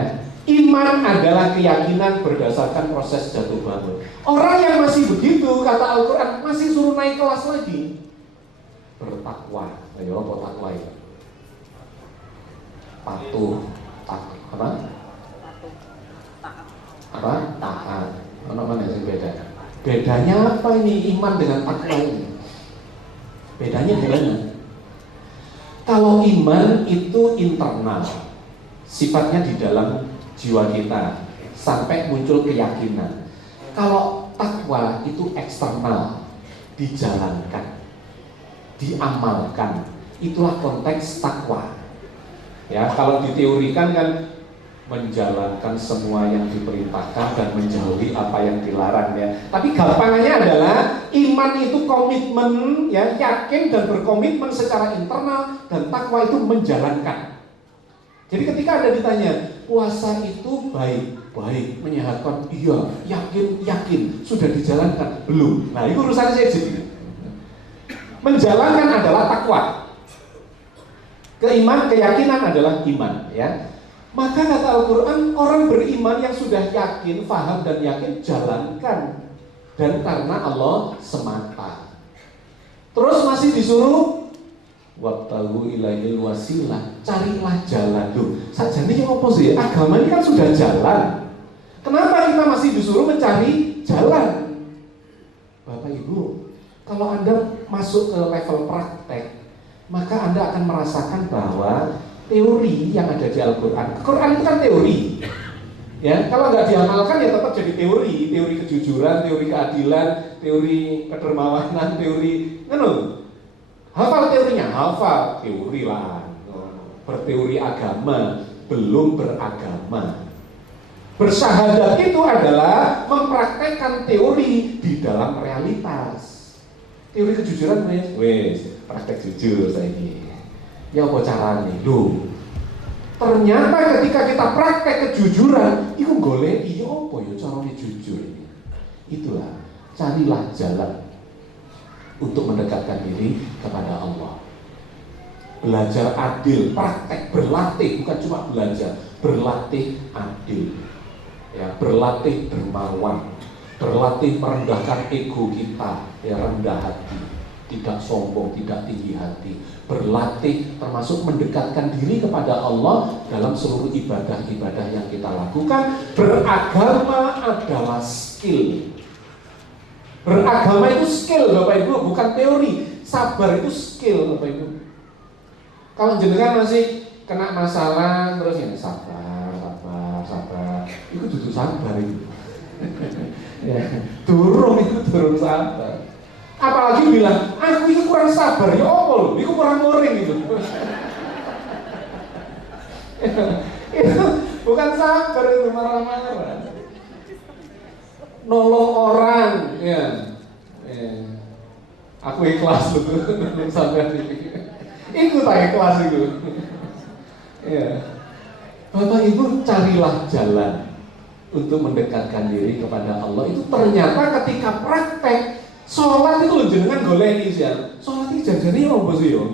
iman adalah keyakinan berdasarkan proses jatuh bangun. Orang yang masih begitu, kata Al-Quran, masih suruh naik kelas lagi. Bertakwa. Ayo apa takwa itu? Patuh, taat. Mana sih beda? Bedanya apa ini iman dengan takwa ini? Bedanya gimana? Kalau iman itu internal, sifatnya di dalam jiwa kita sampai muncul keyakinan. Kalau takwa itu eksternal, dijalankan, diamalkan. Itulah konteks takwa. Ya, kalau diteorikan kan menjalankan semua yang diperintahkan dan menjauhi apa yang dilarang, ya. Tapi gampangannya adalah iman itu komitmen, ya, yakin dan berkomitmen secara internal, dan takwa itu menjalankan. Jadi ketika Anda ditanya, puasa itu baik, menyehatkan, iya, yakin, sudah dijalankan, belum. Nah, itu urusan saya jadi. Menjalankan adalah takwa. Keyakinan adalah iman, ya. Maka kata Al-Quran, orang beriman yang sudah yakin, faham dan yakin, jalankan. Dan karena Allah semata. Terus masih disuruh wabtaghu ilaihil wasilah, carilah jalan. Loh, sajane yang apa sih? Agama ini kan sudah jalan. Kenapa kita masih disuruh mencari jalan? Bapak Ibu, kalau Anda masuk ke level praktek, maka Anda akan merasakan bahwa teori yang ada di Al-Quran itu kan teori, ya. Kalau nggak diamalkan ya tetap jadi teori kejujuran, teori keadilan, teori kedermawanan, teori, hafal teorinya, hafal teori lah. Berteori agama, belum beragama. Bersyahadat itu adalah mempraktekkan teori di dalam realitas. Teori kejujuran, wes praktek jujur saya ini. Ya apa caranya? Loh, ternyata ketika kita praktek kejujuran, itu golek iya apa ya caranya jujur ini. Itulah, carilah jalan untuk mendekatkan diri kepada Allah. Belajar adil, praktek, berlatih, bukan cuma belajar, berlatih adil, ya, berlatih dermawan, berlatih merendahkan ego kita, ya, rendah hati, tidak sombong, tidak tinggi hati, berlatih termasuk mendekatkan diri kepada Allah dalam seluruh ibadah-ibadah yang kita lakukan. Beragama adalah skill. Beragama itu skill, Bapak Ibu, bukan teori. Sabar itu skill, Bapak Ibu. Kalau jenengan masih kena masalah terus ya sabar, itu duduk sabar itu. Ya, durung sabar. Apalagi bilang, aku itu kurang sabar, ya apa lho, itu kurang moring itu. Itu bukan sabar, itu marah-marah. Nolong orang, ya. Aku ikhlas loh, sampai ini. Ikut aja kelas itu. Ya. Bapak Ibu, carilah jalan untuk mendekatkan diri kepada Allah. Itu ternyata ketika praktek sholat itu loh, jenengan goleni sih. Sholat ini jajannya apa sih ya?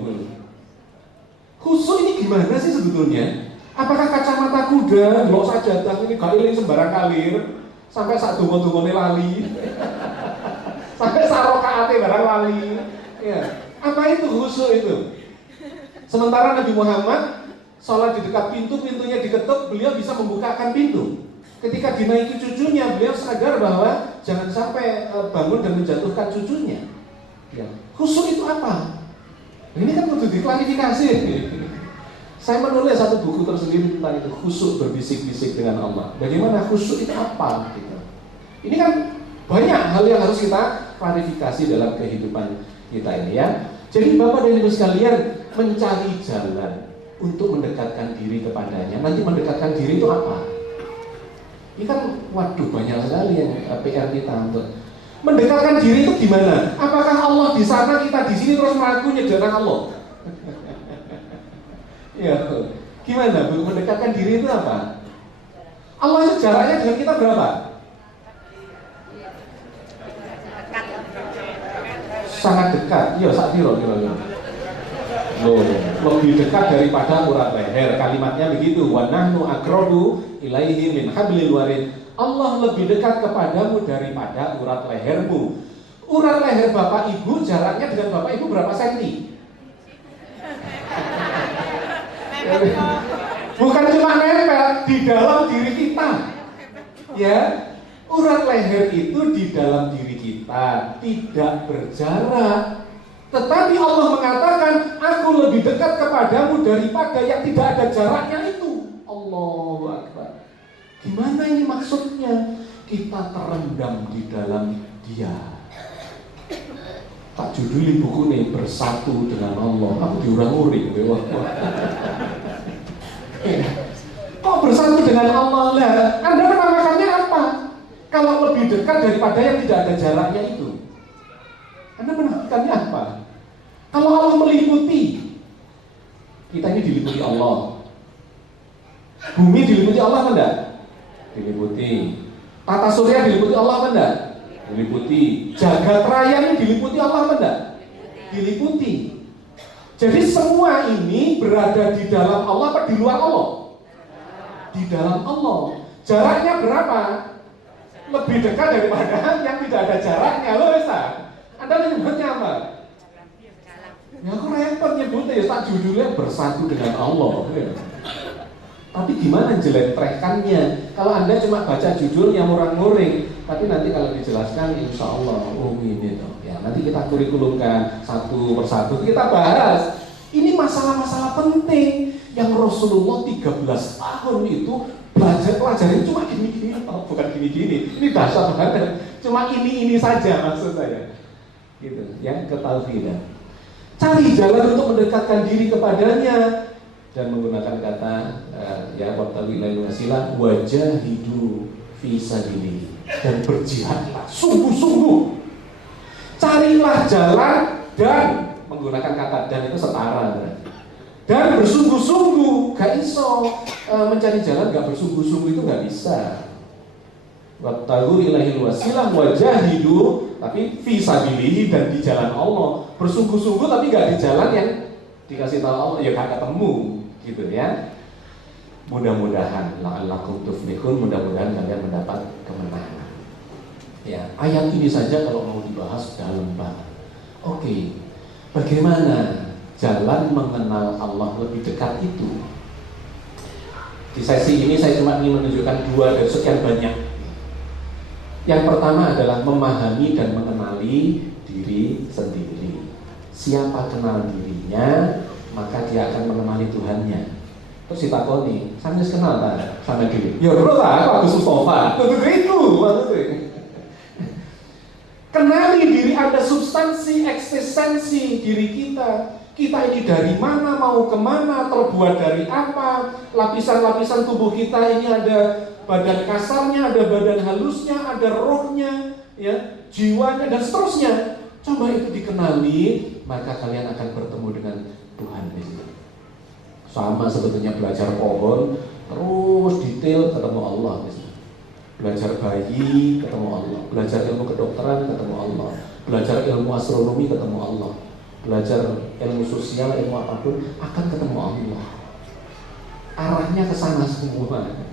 Khusyuk ini gimana sih sebetulnya? Apakah kacamata kuda, blok sajadah ini gak iling sembarang kalir sampai sak dungo-dungone lali, sampai sarokaate barang lali. Ya. Apa itu khusyuk itu? Sementara Nabi Muhammad sholat di dekat pintu, pintunya diketuk, beliau bisa membukakan pintu. Ketika dinaiki cucunya, beliau sadar bahwa jangan sampai bangun dan menjatuhkan cucunya. Ya. Khusyuk itu apa? Ini kan perlu diklarifikasi. Saya menulis satu buku tersendiri tentang itu, khusyuk berbisik-bisik dengan Allah. Bagaimana khusyuk itu apa? Gitu. Ini kan banyak hal yang harus kita klarifikasi dalam kehidupan kita ini, ya. Jadi Bapak dan Ibu sekalian, mencari jalan untuk mendekatkan diri kepadanya. Nanti mendekatkan diri itu apa? Ini kan waduh banyak sekali yang PR kita untuk mendekatkan diri itu gimana? Apakah Allah di sana, kita di sini terus mengaku nyedana Allah? Ya, gimana Bu? Mendekatkan diri itu apa? Allah itu jaraknya dengan kita berapa? Sangat dekat. Iya, sak piro kira-kira. Loh, lebih dekat daripada urat leher. Kalimatnya begitu. Wa nahnu aqrabu ilaihi min hablil warid. Allah lebih dekat kepadamu daripada urat lehermu. Urat leher Bapak Ibu jaraknya dengan Bapak Ibu berapa senti? Bukan cuma nempel di dalam diri kita. Ya. Urat leher itu di dalam diri kita, tidak berjarak. Tetapi Allah mengatakan, aku lebih dekat kepadamu daripada yang tidak ada jaraknya itu. Allahu Akbar. Gimana ini maksudnya? Kita terendam di dalam Dia. Tak juduli buku nih, bersatu dengan Allah. Aku diurang-uring. Kok bersatu dengan Allah lah? Anda menamakannya apa? Kalau lebih dekat daripada yang tidak ada jaraknya itu, Anda menamakannya apa? Kalau Allah meliputi, kita ini diliputi Allah. Bumi diliputi Allah enggak? Diliputi. Tata surya diliputi Allah enggak? Diliputi. Jagat raya ini diliputi Allah enggak? Diliputi. Jadi semua ini berada di dalam Allah atau di luar Allah? Di dalam Allah. Jaraknya berapa? Lebih dekat daripada yang tidak ada jaraknya. Loh, Ustaz, Anda menyebutnya apa? Ya aku repot nyebutnya, ya tak judulnya bersatu dengan Allah. Ya. Tapi gimana jelentrekannya? Kalau Anda cuma baca judulnya murang-muring, tapi nanti kalau dijelaskan, insya Allah, oh ini tuh. Ya nanti kita kurikulumkan satu persatu, kita bahas. Ini masalah-masalah penting yang Rasulullah 13 tahun itu pelajarin cuma gini-gini, oh, bukan gini-gini, ini dasar banget, cuma ini saja maksud saya, gitu, yang ketauhidan. Cari jalan untuk mendekatkan diri kepadanya dan menggunakan kata ya wabtaghi ilaihil wasilah wajahidu fi sabilihi, dan berjihadlah sungguh-sungguh. Carilah jalan dan menggunakan kata dan itu setara berarti. Dan bersungguh-sungguh, gak iso mencari jalan gak bersungguh-sungguh itu gak bisa. Wabtaghu ilaihil wasilah wajahidu, tapi fisabilihi, dan di jalan Allah. Bersungguh-sungguh tapi gak di jalan yang dikasih tahu Allah, ya gak ketemu gitu ya. Mudah-mudahan la'allakum tuflihun, mudah-mudahan kalian mendapat kemenangan. Ya, ayat ini saja kalau mau dibahas dalam banget. Oke, bagaimana jalan mengenal Allah lebih dekat itu? Di sesi ini saya cuma ingin menunjukkan 2 dari sekian banyak. Yang pertama adalah memahami dan mengenali diri sendiri. Siapa kenal dirinya, maka dia akan mengenali Tuhannya. Terus ditakoni, sampe kenal tak sama diri? Ya bro lah, aku Agus Mustafa. Itu maksudnya. Kenali diri Anda, substansi, eksistensi diri kita. Kita ini dari mana, mau kemana, terbuat dari apa, lapisan-lapisan tubuh kita ini ada badan kasarnya, ada badan halusnya, ada rohnya, ya, jiwanya, dan seterusnya. Coba itu dikenali, maka kalian akan bertemu dengan Tuhan di sini. Sama sebetulnya belajar pohon, terus detail ketemu Allah. Belajar bayi, ketemu Allah. Belajar ilmu kedokteran, ketemu Allah. Belajar ilmu astronomi, ketemu Allah. Belajar ilmu sosial, ilmu apapun, akan ketemu Allah. Arahnya ke sana semua.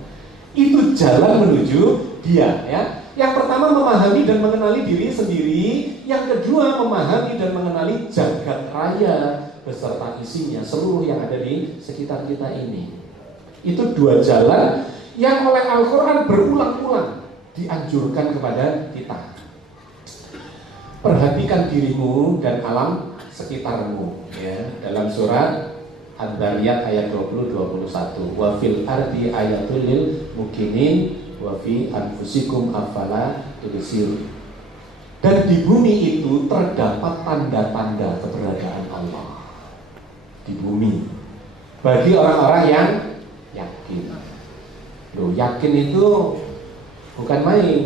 Itu jalan menuju Dia, ya. Yang pertama memahami dan mengenali diri sendiri. Yang kedua memahami dan mengenali jagat raya beserta isinya, seluruh yang ada di sekitar kita ini. Itu 2 jalan yang oleh Al-Quran berulang-ulang dianjurkan kepada kita. Perhatikan dirimu dan alam sekitarmu, ya. Dalam surat Ad-Dariyat ayat 20-21, wa fil ardi ayatul lil mukminin wa fi anfusikum afala tubsirun. Dan di bumi itu terdapat tanda-tanda keberadaan Allah. Di bumi bagi orang-orang yang yakin. Loh, yakin itu bukan main.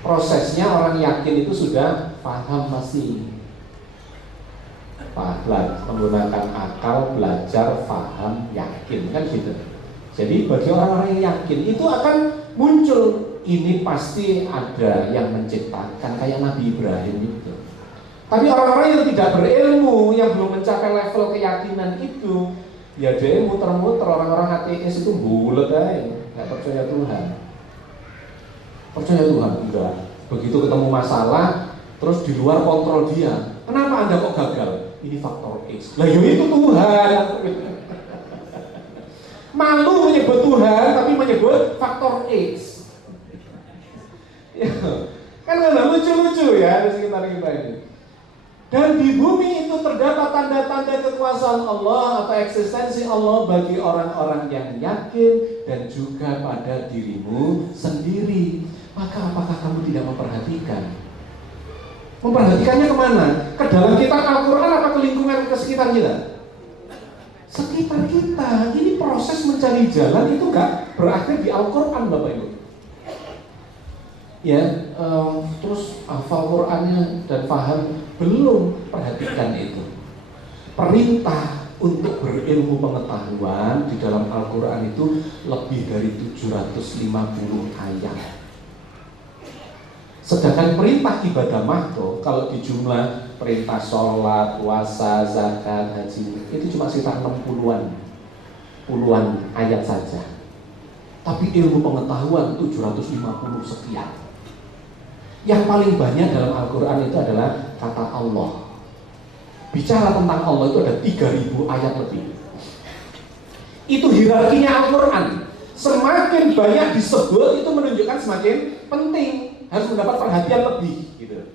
Prosesnya orang yakin itu sudah paham pasti. Menggunakan akal, belajar, paham, yakin, kan gitu. Jadi bagi orang-orang yang yakin itu akan muncul, ini pasti ada yang menciptakan, kayak Nabi Ibrahim itu. Tapi orang-orang yang tidak berilmu, yang belum mencapai level keyakinan itu, ya dia muter-muter. Orang-orang ateis itu bulet aja, nggak percaya Tuhan. Percaya Tuhan enggak. Begitu ketemu masalah, terus di luar kontrol dia. Kenapa Anda kok gagal? Ini faktor X. Lah ya itu Tuhan. Malu menyebut Tuhan, tapi menyebut faktor X. Ya, kan nggak lucu-lucu ya di sekitar kita ini. Dan di bumi itu terdapat tanda-tanda kekuasaan Allah atau eksistensi Allah bagi orang-orang yang yakin dan juga pada dirimu sendiri. Maka apakah kamu tidak memperhatikan? Memperhatikannya kemana? Ke dalam kitab Al-Quran apa ke lingkungan ke sekitar kita? Sekitar kita. Ini proses mencari jalan itu gak berakhir di Al-Quran, Bapak Ibu. Ya, terus hafal Qurannya dan paham, belum. Perhatikan itu. Perintah untuk berilmu pengetahuan di dalam Al-Quran itu lebih dari 750 ayat. Sedangkan perintah ibadah makro, kalau dijumlah perintah sholat, puasa, zakat, haji, itu cuma sekitar 60-an puluhan ayat saja. Tapi ilmu pengetahuan 750 sekian. Yang paling banyak dalam Al-Quran itu adalah kata Allah. Bicara tentang Allah itu ada 3000 ayat lebih. Itu hierarkinya Al-Quran. Semakin banyak disebut itu menunjukkan semakin penting, harus mendapat perhatian lebih gitu.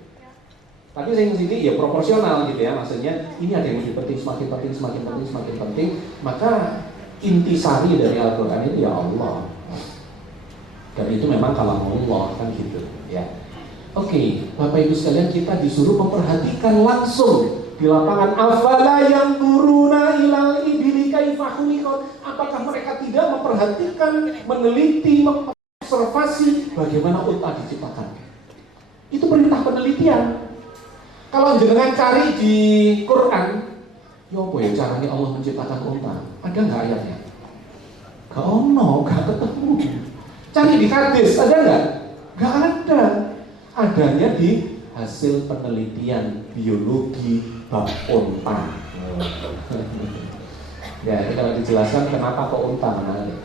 Tapi yang sini ya proporsional gitu ya, maksudnya ini ada yang lebih penting, semakin penting, semakin penting, semakin penting. Maka intisari dari Al-Quran itu ya Allah. Dan itu memang kalam Allah kan gitu ya. Oke, Bapak Ibu sekalian, kita disuruh memperhatikan langsung di lapangan. Afala yang turuna ilal ibili kaifa khuliqat. Apakah mereka tidak memperhatikan, meneliti, observasi bagaimana unta diciptakan? Itu perintah penelitian. Kalau jenengan cari di Quran, ya apa ya caranya Allah menciptakan unta? Ada nggak ayatnya? Gak ono, gak ketemu. Cari di hadis, ada nggak? Nggak ada. Adanya di hasil penelitian biologi bab unta. Ya, kalau dijelaskan kenapa kok unta menarik.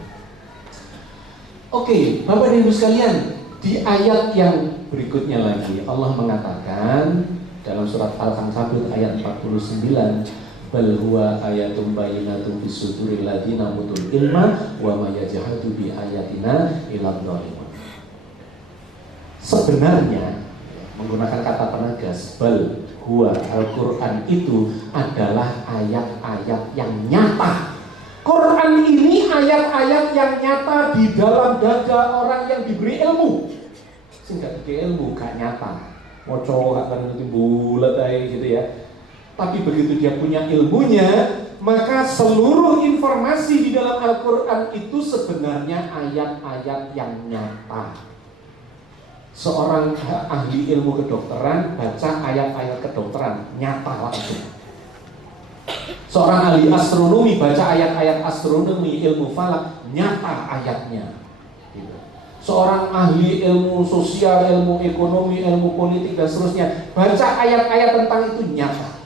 Oke, Bapak dan Ibu sekalian, di ayat yang berikutnya lagi Allah mengatakan dalam surat Al-Ankabut ayat 49, bal huwa ayatum bayyinatun fis suduril ladzina utul ilma wa may yajhadu bi ayatina illa dhalimun. Sebenarnya menggunakan kata penegas, bal huwa, Al-Quran itu adalah ayat-ayat yang nyata. Quran ini ayat-ayat yang nyata di dalam dada orang yang diberi ilmu. Sehingga diberi ilmu gak nyata, moco akan nanti bulat aja gitu ya. Tapi begitu dia punya ilmunya, maka seluruh informasi di dalam Al-Quran itu sebenarnya ayat-ayat yang nyata. Seorang ahli ilmu kedokteran baca ayat-ayat kedokteran, nyata langsung. Seorang ahli astronomi baca ayat-ayat astronomi, ilmu falak, nyata ayatnya. Seorang ahli ilmu sosial, ilmu ekonomi, ilmu politik dan seterusnya baca ayat-ayat tentang itu, nyata.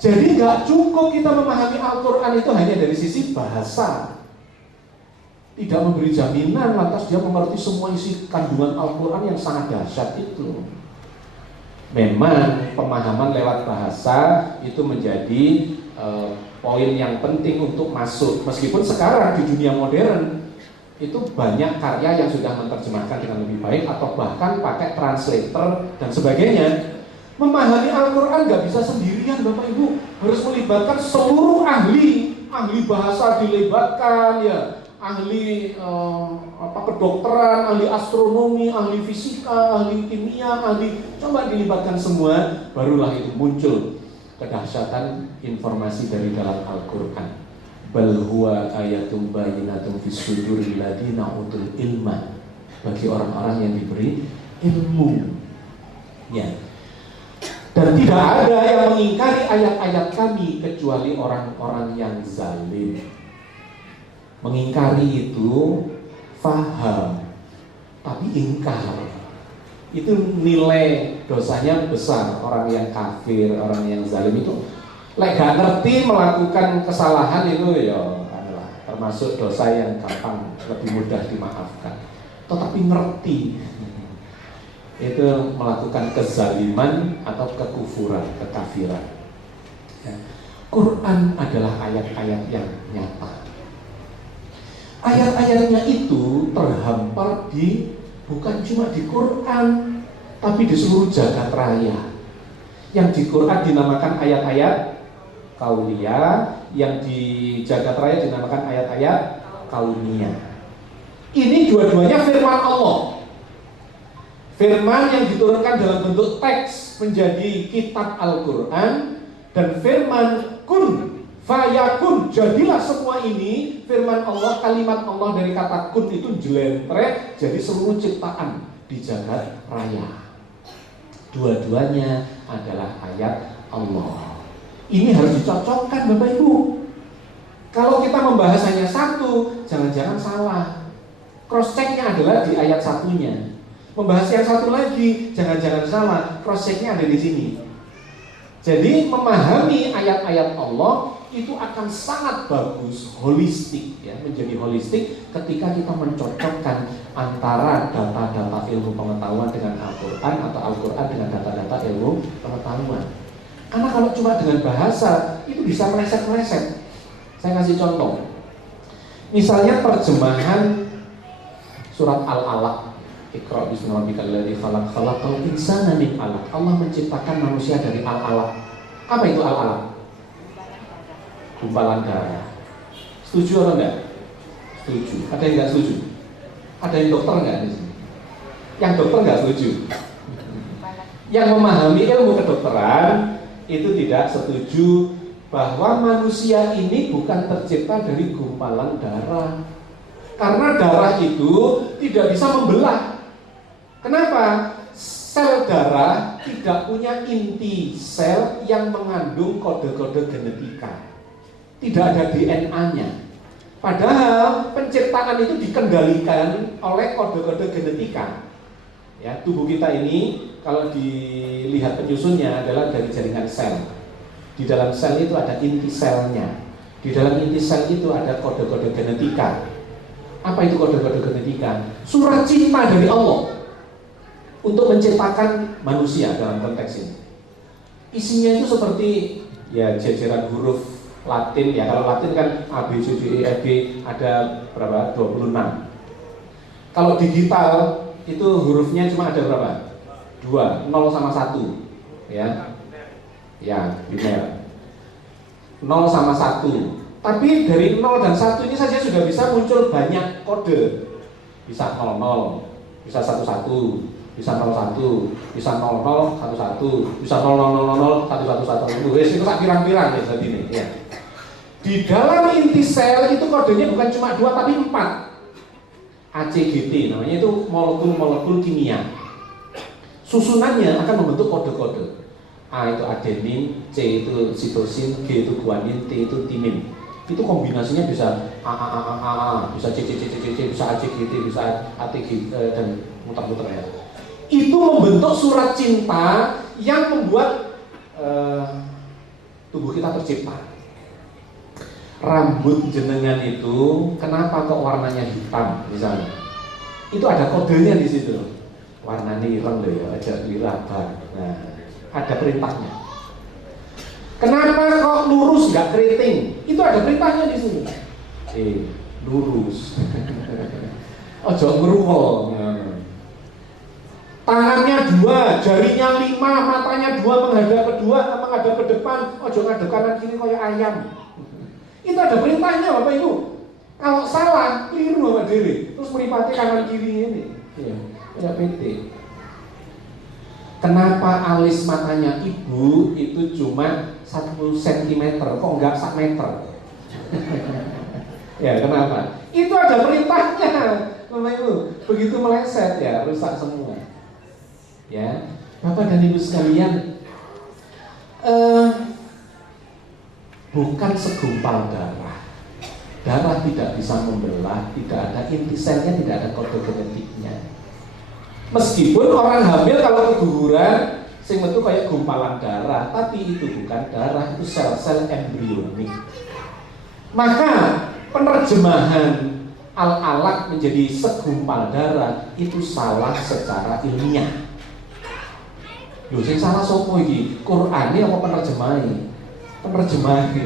Jadi nggak cukup kita memahami Al-Quran itu hanya dari sisi bahasa, tidak memberi jaminan lantas dia mengerti semua isi kandungan Al-Quran yang sangat dahsyat itu. Memang pemahaman lewat bahasa itu menjadi poin yang penting untuk masuk. Meskipun sekarang di dunia modern itu banyak karya yang sudah menerjemahkan dengan lebih baik atau bahkan pakai translator dan sebagainya. Memahami Al-Quran nggak bisa sendirian Bapak Ibu, harus melibatkan seluruh ahli bahasa dilibatkan ya. Ahli kedokteran, ahli astronomi, ahli fisika, ahli kimia, coba dilibatkan semua, barulah itu muncul kedahsyatan informasi dari dalam Al-Quran. Bal huwa ayatum bayyinatun fis suduril ladzina utul ilma, bagi orang-orang yang diberi ilmu. Ya. Dan tidak ada yang mengingkari ayat-ayat kami kecuali orang-orang yang zalim. Mengingkari itu faham, tapi ingkar itu nilai dosanya besar. Orang yang kafir, orang yang zalim itu lek gak ngerti melakukan kesalahan itu ya adalah termasuk dosa yang gampang, lebih mudah dimaafkan. Tetapi ngerti itu melakukan kezaliman atau kekufuran, kekafiran. Ya. Quran adalah ayat-ayat yang nyata. Ayat-ayatnya itu terhampar bukan cuma di Quran, tapi di seluruh jagat raya. Yang di Quran dinamakan ayat-ayat kauniyah, yang di jagat raya dinamakan ayat-ayat kauniyah. Ini dua-duanya firman Allah. Firman yang diturunkan dalam bentuk teks menjadi kitab Al-Quran, dan firman kun fayakun, jadilah semua ini. Firman Allah, kalimat Allah dari kata kun itu jelentrek jadi seluruh ciptaan di jagat raya. Dua-duanya adalah ayat Allah. Ini harus dicocokkan Bapak Ibu. Kalau kita membahas hanya satu, jangan-jangan salah. Cross checknya adalah di ayat satunya. Membahas yang satu lagi, jangan-jangan salah. Cross checknya ada di sini. Jadi memahami ayat-ayat Allah itu akan sangat bagus, holistik ya, menjadi holistik ketika kita mencocokkan antara data-data ilmu pengetahuan dengan Al-Quran atau Al-Quran dengan data-data ilmu pengetahuan. Karena kalau cuma dengan bahasa itu bisa meleset-meleset. Saya kasih contoh. Misalnya terjemahan surat Al-Alaq, Iqra bismi rabbikal ladzi khalaq, khalaqal insana min 'alaq. Allah menciptakan manusia dari Al-Alaq. Apa itu Al-Alaq? Gumpalan darah. Setuju atau enggak? Setuju. Ada yang enggak setuju? Ada yang dokter enggak di sini? Yang dokter enggak setuju. Yang memahami ilmu kedokteran itu tidak setuju bahwa manusia ini bukan tercipta dari gumpalan darah. Karena darah itu tidak bisa membelah. Kenapa? Sel darah tidak punya inti sel yang mengandung kode-kode genetika. Tidak ada DNA-nya. Padahal penciptaan itu dikendalikan oleh kode-kode genetika. Ya, tubuh kita ini kalau dilihat penyusunnya adalah dari jaringan sel. Di dalam sel itu ada inti selnya. Di dalam inti sel itu ada kode-kode genetika. Apa itu kode-kode genetika? Surat cinta dari Allah untuk menciptakan manusia dalam konteks ini. Isinya itu seperti ya jajaran huruf Latin ya. Kalau Latin kan A B C D E F G ada berapa? 26. Kalau digital itu hurufnya cuma ada berapa? 2, 0 sama 1 ya. Ya, biner 0 sama 1. Tapi dari 0 dan 1 ini saja sudah bisa muncul banyak kode. Bisa 00, bisa 11, bisa 01, bisa 00, 11, bisa 0000, 111. Itu tak pirang-pirang ya jadi ini ya. Di dalam inti sel itu kodenya bukan cuma 2 tapi 4. ACGT namanya, itu molekul-molekul kimia. Susunannya akan membentuk kode-kode. A itu adenin, C itu sitosin, G itu guanin, T itu timin. Itu kombinasinya bisa A, bisa C, bisa ACGT, bisa ATG dan muter-muter ya. Itu membentuk surat cinta yang membuat tubuh kita tercipta. Rambut jenengan itu kenapa kok warnanya hitam misalnya? Itu ada kodenya di situ. Warnanya ireng loh ya, aja liraban. Nah, ada perintahnya. Kenapa kok lurus nggak keriting? Itu ada perintahnya di sini. Lurus. Ojo ngeruwel. Tangannya 2, jarinya 5, matanya 2 menghadap ke depan. Ojo ngadep kanan kiri kayak ayam. Itu ada perintahnya Bapak Ibu. Kalau salah, keliru Bapak Diri. Terus meripati kanan kiri ini. Ya, kayak PT. Kenapa alis matanya ibu itu cuma 1 cm, kok enggak 1 meter? Ya, kenapa? Itu ada perintahnya Bapak Ibu. Begitu meleset ya, rusak semua. Ya, Bapak dan Ibu sekalian, bukan segumpal darah. Darah tidak bisa membelah, tidak ada inti selnya, tidak ada kode genetiknya. Meskipun orang hamil kalau keguguran, sing metu kayak gumpalan darah, tapi itu bukan darah, itu sel-sel embrionik. Maka penerjemahan al-alaq menjadi segumpal darah itu salah secara ilmiah. Loh, sing salah sopo iki? Qur'ane apa penerjemahane? Penerjemahane,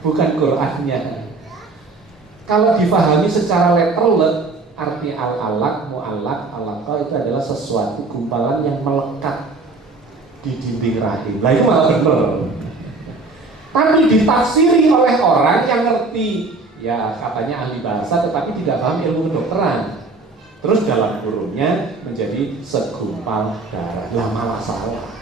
bukan Qur'annya. Kalau difahami secara letterlet, arti al-alaq, mu'allaq, alaqa itu adalah sesuatu gumpalan yang melekat di dinding rahim. Lah itu malah bener. Tapi ditafsiri oleh orang yang ngerti, ya katanya ahli bahasa tetapi tidak paham ilmu kedokteran. Terus dalam kurungnya menjadi segumpal darah. Lah malah salah.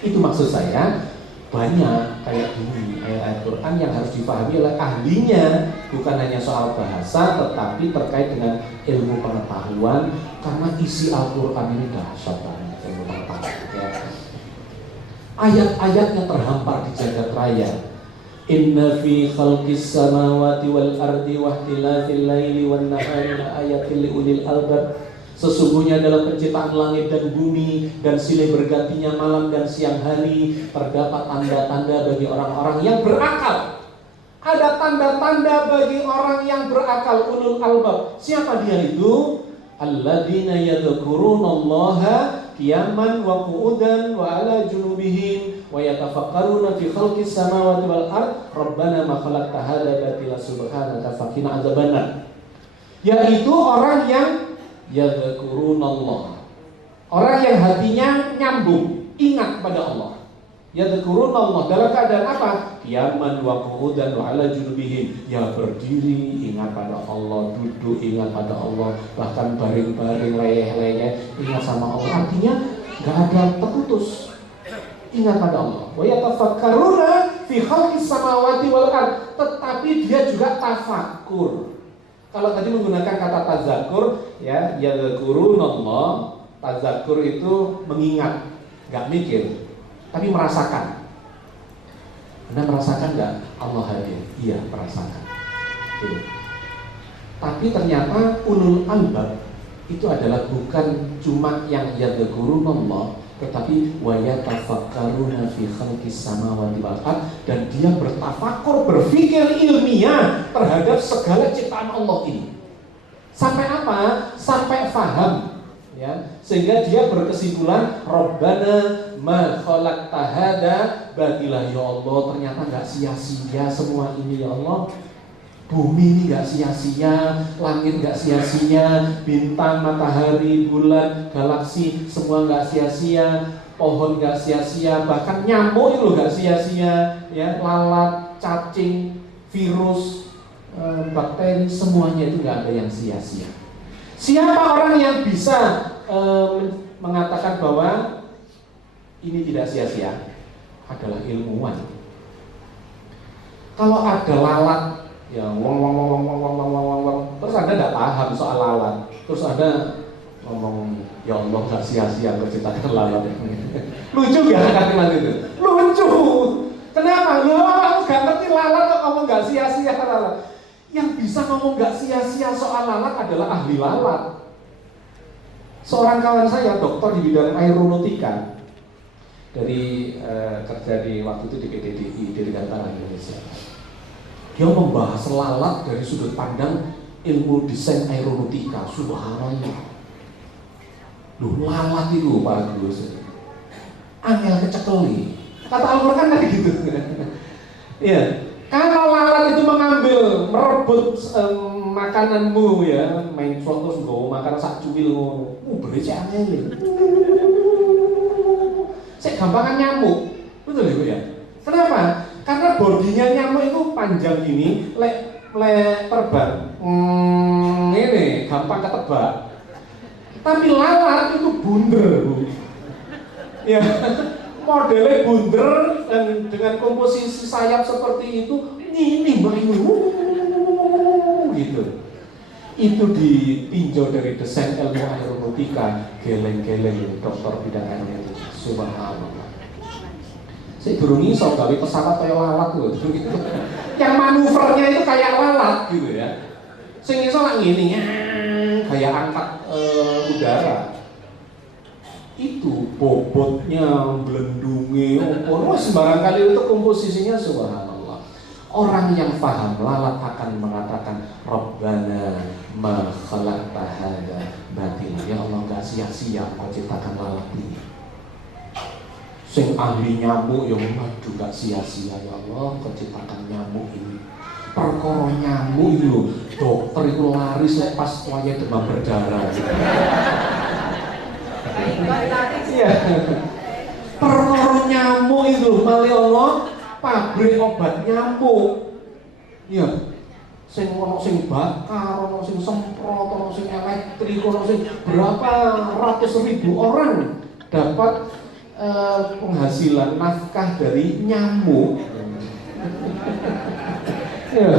Itu maksud saya, banyak kayak gini ayat-ayat Quran yang harus dipahami oleh ahlinya, bukan hanya soal bahasa tetapi terkait dengan ilmu pengetahuan, karena isi Al-Quran ini dahsyat banget ilmu pengetahuan ya. Ayat-ayatnya terhampar di jagat raya. Inna fi khalqis samawati wal ardi wa ikhtilafil laili wan nahari la ayatil liulil albab. Sesungguhnya dalam penciptaan langit dan bumi dan silih bergantinya malam dan siang hari terdapat tanda-tanda bagi orang-orang yang berakal. Ada tanda-tanda bagi orang yang berakal, ulul albab. Siapa dia itu? Alladzina yadhkurunallaha qiyaman wa qu'udan wa ala junubihim wa yatafakkaruna fi khalqis samawati wal ard rabbana ma khalaqta hadza batila subhanaka faqina adzabannar. Yaitu orang yang yadhkurunallah, orang yang hatinya nyambung, ingat pada Allah. Yadhkurunallah dalam keadaan apa? Qiyaman wa qu'udan wa ala junubihim, ya berdiri ingat pada Allah, duduk ingat pada Allah, bahkan baring-baring leyeh-leyeh ingat sama Allah. Artinya enggak ada terputus, ingat pada Allah. Wa yatafakkaruna fi khalqis samawati wal ard, tetapi dia juga tafakkur. Kalau tadi menggunakan kata tazakur, ya, yadhkurunallah, tazakur itu mengingat, nggak mikir, tapi merasakan. Anda merasakan nggak Allah hadir? Iya, merasakan. Gitu. Tapi ternyata ulul albab itu adalah bukan cuma yang yadhkurunallah, tetapi wa yatafakkaruna fi khalqis samawati wal ard, dan dia bertafakur, berpikir ilmiah terhadap segala ciptaan Allah ini. Sampai apa? Sampai faham, ya. Sehingga dia berkesimpulan, Rabbana ma khalaqta hada batila, ya Allah, ternyata enggak sia-sia semua ini ya Allah. Bumi ini gak sia-sia, langit gak sia-sia, bintang, matahari, bulan, galaksi, semua gak sia-sia, pohon gak sia-sia, bahkan nyamuk itu gak sia-sia, ya, lalat, cacing, virus, bakteri, semuanya itu gak ada yang sia-sia. Siapa orang yang bisa mengatakan bahwa ini tidak sia-sia? Adalah ilmuwan. Kalau ada lalat ya wong terus Anda tidak paham soal lalat, terus Anda ngomong ya Allah gak sia-sia menciptakan lalat. Lucu gak kalimat itu? Lucu. Kenapa? Lu orang gak ngerti lalat kok ngomong gak sia-sia lalat. Yang bisa ngomong gak sia-sia soal lalat adalah ahli lalat. Seorang kawan saya dokter di bidang aeronautika dari kerja di waktu itu di PTDI, Dirgantara Indonesia. Dia membahas lalat dari sudut pandang ilmu desain aeronautika. Subhanallah. Loh, lalat itu bagus. Angel kecekeli. Kata Al-Quran kan gitu. Ya, kalau lalat itu mengambil, merebut makananmu ya, main front terus nggawa makanan sak cuwil ngono. Berisi angel. Sik gampangan nyamuk. Betul ya, Bu ya? Kenapa? Karena bodinya nyamuk itu panjang ini, lek terbang, ini gampang ketebak. Tapi lalat itu bunder, Bu. Ya, modelnya bunder dan dengan komposisi sayap seperti itu, ini gitu. Itu ditinjau dari desain ilmu aeronautika, geleng-geleng dokter bidang aeronautika. Subhanallah. Saya durung iso gawe pesawat kayak lalat loh. Yang manuvernya itu kayak lalat gitu ya. Sing iso lak ngene kayak angkat udara. Itu bobotnya, belendungnya, sembarang kali itu komposisinya subhanallah. Orang yang paham lalat akan mengatakan Rabbana ma khalaqta hadza batila. Ya Allah, gak sia-sia kau ciptakan lalat ini. Sing ahli nyamuk ya waduh gak sia-sia ya Allah keciptakan nyamuk ini. Perkara nyamuk itu dokter itu laris lepas waya demam berdarah. Iya. Perkara nyamuk itu mali Allah pabrik obat nyamuk. Iya. Sing ono sing bakar, ono sing semprot, ono sing elektrik, ono sing berapa ratus ribu orang dapat penghasilan nafkah dari nyamuk. Ya.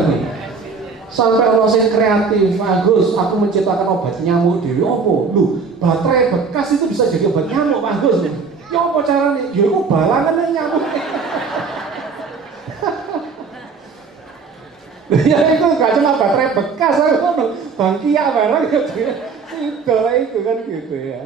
Sampai orang yang kreatif, bagus, aku menciptakan obat nyamuk dewi opo. Lu, baterai bekas itu bisa jadi obat nyamuk, bagus. Ya apa caranya? Ya aku balangan nyamuk. Ya itu gak cuma baterai bekas, bangkia barang itu kan gitu ya.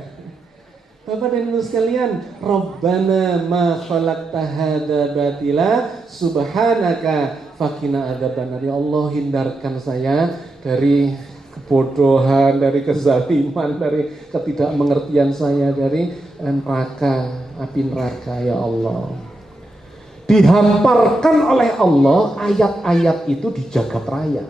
Bapak dan Ibu sekalian, Rabbana ma khalaqta hadza batila subhanaka faqina adzabannar. Ya Allah, hindarkan saya dari kebodohan, dari kezaliman, dari ketidakmengertian saya, dari neraka, api neraka ya Allah. Dihamparkan oleh Allah ayat-ayat itu di jagat raya.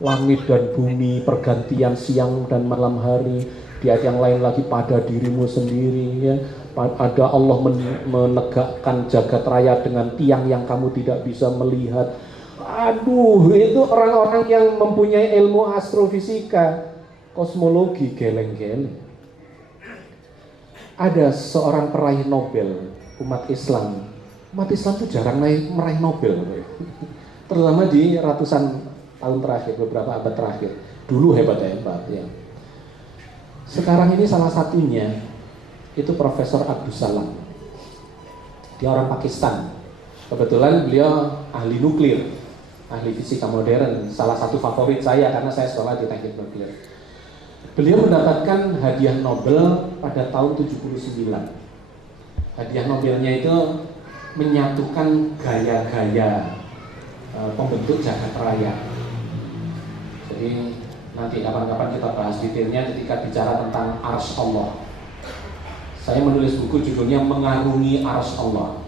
Langit dan bumi, pergantian siang dan malam hari. Di ayat yang lain lagi pada dirimu sendiri ya. Ada Allah menegakkan jagat raya dengan tiang yang kamu tidak bisa melihat. Aduh, itu orang-orang yang mempunyai ilmu astrofisika, kosmologi, geleng-geleng. Ada seorang peraih Nobel umat Islam. Umat Islam itu jarang meraih Nobel, terutama di ratusan tahun terakhir, beberapa abad terakhir. Dulu hebat-hebat ya. Sekarang ini salah satunya itu Profesor Abdus Salam. Dia orang Pakistan. Kebetulan beliau ahli nuklir, ahli fisika modern. Salah satu favorit saya karena saya sekolah di teknik nuklir. Beliau mendapatkan hadiah Nobel pada tahun 79. Hadiah Nobelnya itu menyatukan gaya-gaya pembentuk jagat raya. Jadi nanti kapan-kapan kita bahas detailnya ketika bicara tentang Arsy Allah. Saya menulis buku judulnya Mengarungi Arsy Allah.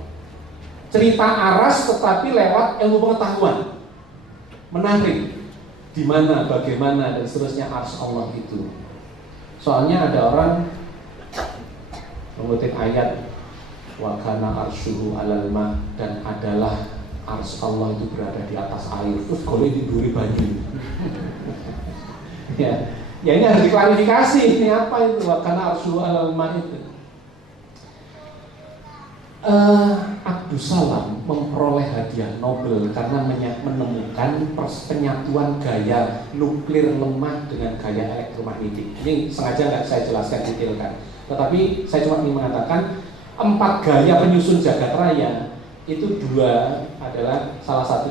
Cerita Aras tetapi lewat ilmu pengetahuan. Menarik. Di mana, bagaimana, dan seterusnya Arsy Allah itu. Soalnya ada orang mengutip ayat wa kana arsyuhu 'alal ma, dan adalah arsy Allah itu berada di atas air. Terus kalau ini duri banyu. Ya ini harus diklarifikasi, ini apa itu wa kana arsyuhu 'alal ma itu. Abdus Salam memperoleh hadiah Nobel karena menemukan penyatuan gaya nuklir lemah dengan gaya elektromagnetik. Ini sengaja nggak saya jelaskan detailkan, tetapi saya cuma ingin mengatakan 4 gaya penyusun jagat raya itu 2 adalah salah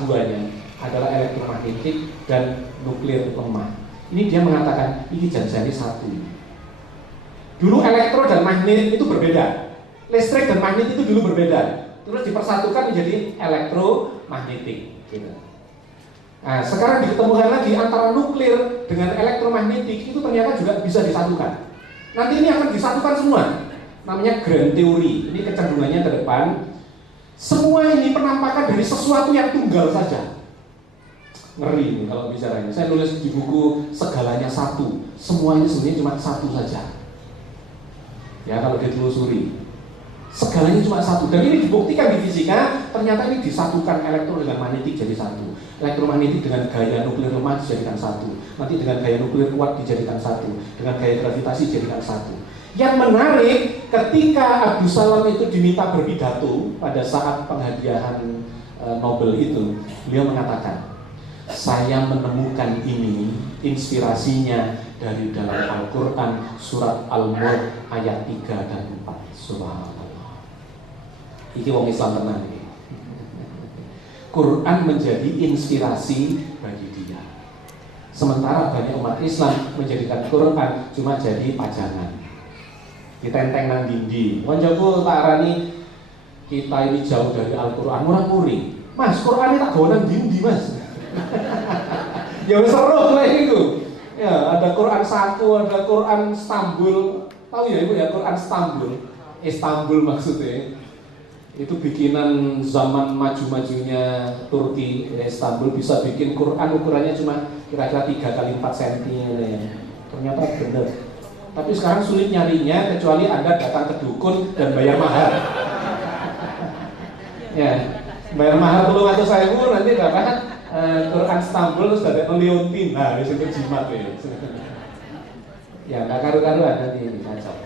duanya adalah elektromagnetik dan nuklir lemah. Ini dia mengatakan ini janjinya satu. Dulu elektro dan magnet itu berbeda. Listrik dan magnet itu dulu berbeda, terus dipersatukan menjadi elektromagnetik gitu. Nah, sekarang diketemukan lagi antara nuklir dengan elektromagnetik itu ternyata juga bisa disatukan. Nanti ini akan disatukan semua. Namanya grand teori. Ini kecenderungannya ke depan. Semua ini penampakan dari sesuatu yang tunggal saja. Ngeri nih kalau bicaranya. Saya nulis di buku Segalanya Satu. Semuanya sebenarnya cuma satu saja. Ya kalau ditelusuri. Segalanya cuma satu, dan ini dibuktikan di fisika. Ternyata ini disatukan, elektro dengan magnetik jadi satu, elektromagnetik dengan gaya nuklir lemah dijadikan satu, nanti dengan gaya nuklir kuat dijadikan satu, dengan gaya gravitasi dijadikan satu. Yang menarik, ketika Abdus Salam itu diminta berpidato pada saat penghadiahan Nobel itu, beliau mengatakan, saya menemukan ini inspirasinya dari dalam Al-Quran surat Al-Mulk ayat 3 dan 4. Subhanallah. Iki wong Islam tenang ini. Quran menjadi inspirasi bagi dia. Sementara banyak umat Islam menjadikan Quran cuma jadi pajangan. Ditenteng nang dindi. Koncoku tak arani kita ini jauh dari Al-Quran, murah-muri. Mas, Quran ini tak gawe nang dindi, Mas. Ya wis seru lah itu. Ya, ada Quran Saku, ada Quran Istanbul. Tahu ya Ibu ya, Quran Istanbul maksudnya. Itu bikinan zaman maju-majunya Turki. Istanbul bisa bikin Quran ukurannya cuma kira-kira 3 kali 4 cm ya. Ternyata benar. Tapi sekarang sulit nyarinya kecuali Anda datang ke dukun dan bayar mahar. Ya, bayar mahar 10.000 nanti dapat Quran Istanbul terus ada Leontin. Nah, itu jimat ya. Ya, nggak karu-karuan nanti ini kacau.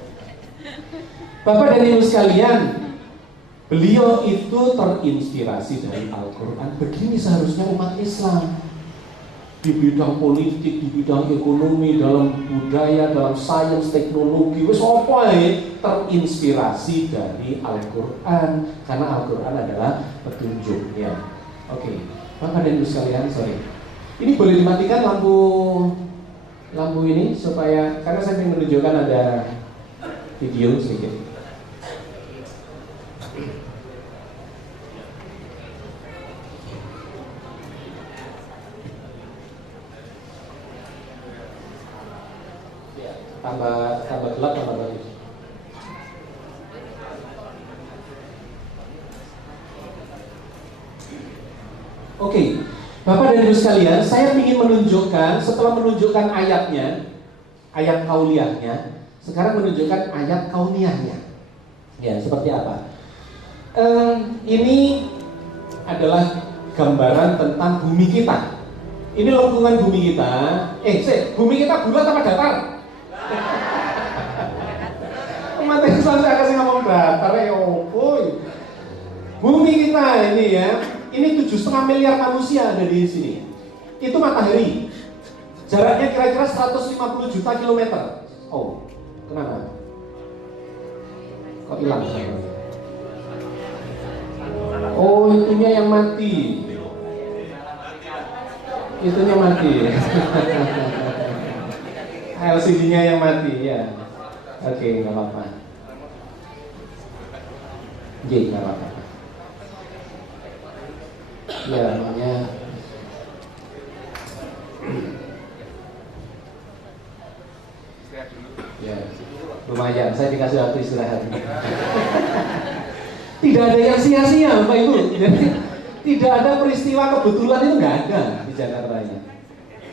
Bapak dan Ibu sekalian, beliau itu terinspirasi dari Al-Quran. Begini seharusnya umat Islam. Di bidang politik, di bidang ekonomi, dalam budaya, dalam sains, teknologi, wis apa terinspirasi dari Al-Quran. Karena Al-Quran adalah petunjuk ya. Oke, Bapak dan Ibu sekalian, sorry. Ini boleh dimatikan lampu ini supaya, karena saya ingin menunjukkan ada video sedikit. tambah gelap tambah bagus. Oke, Bapak dan Ibu sekalian, saya ingin menunjukkan setelah menunjukkan ayatnya, ayat kauliyahnya, sekarang menunjukkan ayat kauniyahnya. Ya, seperti apa? Ini adalah gambaran tentang bumi kita. Ini lengkungan bumi kita. Bumi kita bulat apa datar? Umat Islam saya kasih ngomong datar ya, bumi kita ini ya, ini 7,5 miliar manusia ada di sini. Itu matahari. Jaraknya kira-kira 150 juta kilometer. Oh, kenapa? Kok hilang? Oh, itunya yang mati. Itunya mati. LCD-nya yang mati ya. Oke, nggak apa-apa. Nggak apa-apa. Ya, makanya ya, lumayan. Saya dikasih waktu istirahat. Tidak ada yang sia-sia, Bapak Ibu. Jadi tidak ada peristiwa kebetulan, itu nggak ada di Jakarta ini.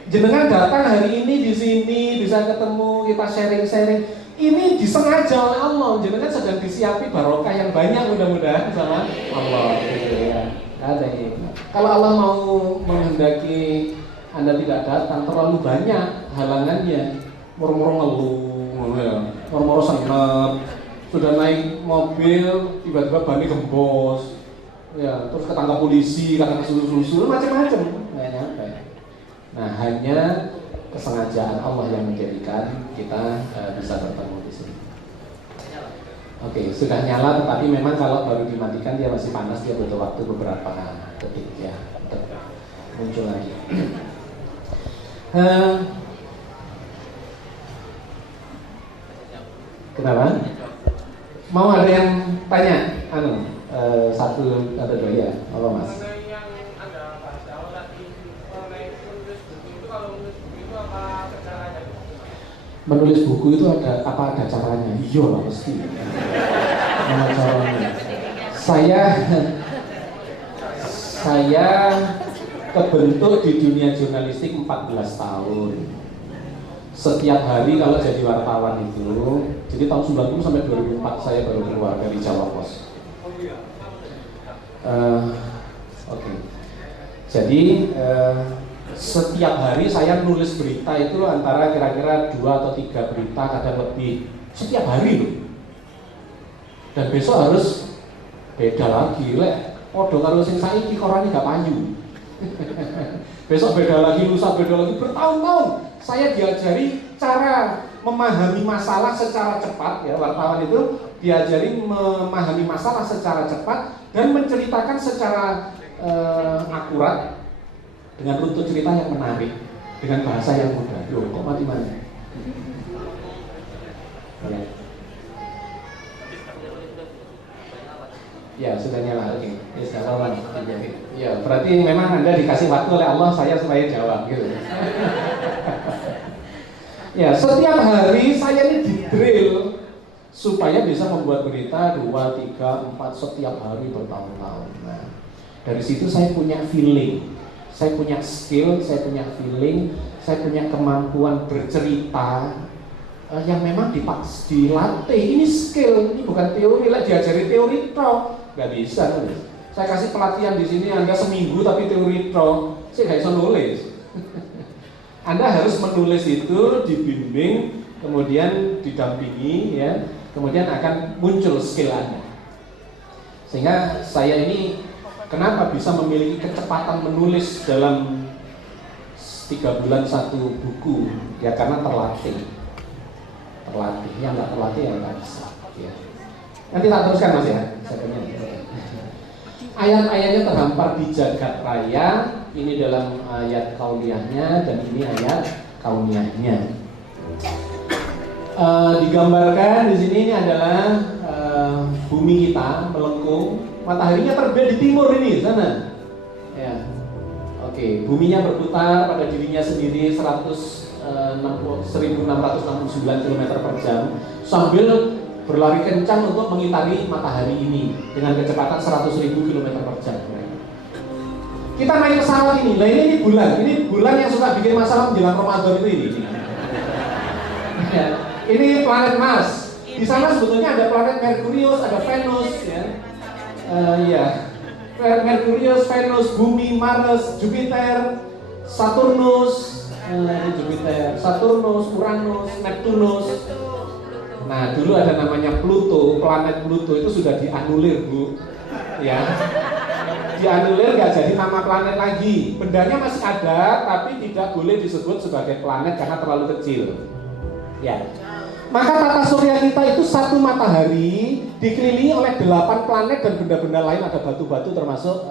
Jenengan datang hari ini di sini bisa ketemu, kita sharing-sharing. Ini disengaja oleh Allah. Jenengan sedang disiapi barokah yang banyak mudah-mudahan sama Allah. Gitu ya. Ada ini. Kalau Allah mau menghendaki Anda tidak datang, terlalu banyak halangannya. Moro-moro ngeluh, moro-moro senep, sudah naik mobil tiba-tiba bannya gembos, ya terus ketangkap polisi karena susu-susu macam-macam, nggak nyampe. Nah, hanya kesengajaan Allah yang menjadikan kita bisa bertemu di sini. Oke, sudah nyala, tetapi memang kalau baru dimatikan dia masih panas, dia butuh waktu beberapa detik ya untuk muncul lagi. Kenapa? Mau ada yang tanya? Satu atau dua ya, apa Mas? Menulis buku itu ada apa? Ada caranya? Iya lah pasti. Ada caranya. Saya kebentuk di dunia jurnalistik 14 tahun. Setiap hari kalau jadi wartawan itu, jadi tahun 90 sampai 2004 saya baru keluar dari Jawa Pos. Oke. Jadi setiap hari saya nulis berita itu antara kira-kira 2 atau 3 berita, kadang lebih, setiap hari loh. Dan besok harus beda lagi, lek podo karo sing saiki korane gak payu. Besok beda lagi, lusa beda lagi, bertahun-tahun saya diajari cara memahami masalah secara cepat ya, wartawan itu diajari memahami masalah secara cepat dan menceritakan secara akurat dengan runtut cerita yang menarik dengan bahasa yang mudah. Loh, kok mati-mati? Ya, sudah nyala. Oke. Ya, berarti memang Anda dikasih waktu oleh Allah saya supaya jawab gitu. Ya, setiap hari saya ini di-drill supaya bisa membuat berita 2, 3, 4 setiap hari bertahun-tahun. Nah, dari situ saya punya feeling, saya punya skill, saya punya feeling, saya punya kemampuan bercerita yang memang dilatih. Ini skill, ini bukan teori. Lah diajari teori toh, nggak bisa. Saya kasih pelatihan di sini Anda seminggu tapi teori toh, saya nggak bisa nulis. Anda harus menulis itu, dibimbing, kemudian didampingi, ya, kemudian akan muncul skill Anda. Sehingga saya ini kenapa bisa memiliki kecepatan menulis dalam 3 bulan 1 buku, ya karena terlatih. Yang nggak terlatih ya nggak bisa. Ya. Nanti tak teruskan Mas ya. Ayat-ayatnya terhampar di jagat raya. Ini dalam ayat kauniyahnya dan ini ayat kauniyahnya. Digambarkan di sini ini adalah bumi kita melengkung, mataharinya terbit di timur ini sana. Ya, oke, buminya berputar pada dirinya sendiri 1669 km per jam sambil berlari kencang untuk mengitari matahari ini dengan kecepatan 100.000 km per jam. Kita naik pesawat ini, nah ini bulan yang suka bikin masalah menjelang Ramadan itu ini. Ya, ini planet Mars. Di sana sebetulnya ada planet Merkurius, ada Venus, ya. Merkurius, Venus, Bumi, Mars, Jupiter, Saturnus, Uranus, Neptunus. Nah, dulu ada namanya Pluto, planet Pluto itu sudah dianulir, Bu. Ya. Dianulir nggak jadi nama planet lagi. Bendanya masih ada, tapi tidak boleh disebut sebagai planet karena terlalu kecil. Ya. Maka tata surya kita itu satu matahari dikelilingi oleh 8 planet dan benda-benda lain, ada batu-batu termasuk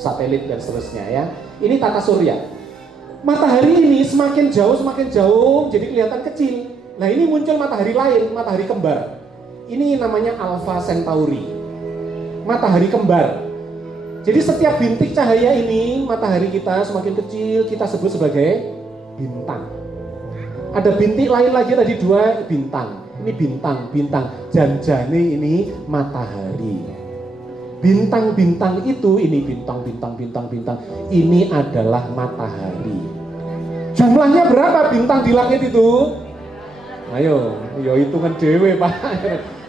satelit dan seterusnya ya. Ini tata surya. Matahari ini semakin jauh jadi kelihatan kecil. Nah ini muncul matahari lain, matahari kembar. Ini namanya Alpha Centauri, matahari kembar. Jadi setiap bintik cahaya ini, matahari kita semakin kecil, kita sebut sebagai bintang. Ada bintik lain lagi tadi 2 bintang. Ini bintang. Janjane ini matahari. Bintang-bintang itu, ini bintang. Ini adalah matahari. Jumlahnya berapa bintang di langit itu? Ayo, hitungan dewe Pak.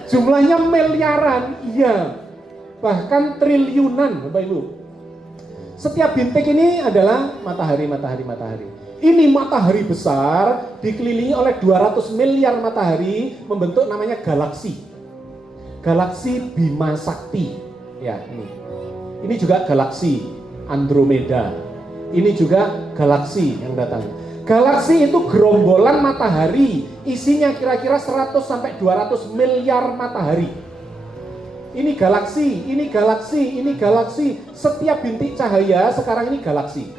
Jumlahnya miliaran, iya. Bahkan triliunan, Bapak Ibu. Setiap bintik ini adalah matahari. Ini matahari besar, dikelilingi oleh 200 miliar matahari, membentuk namanya galaksi. Galaksi Bima Sakti. Ya, ini juga galaksi Andromeda. Ini juga galaksi yang datang. Galaksi itu gerombolan matahari, isinya kira-kira 100 sampai 200 miliar matahari. Ini galaksi. Setiap bintik cahaya sekarang ini galaksi.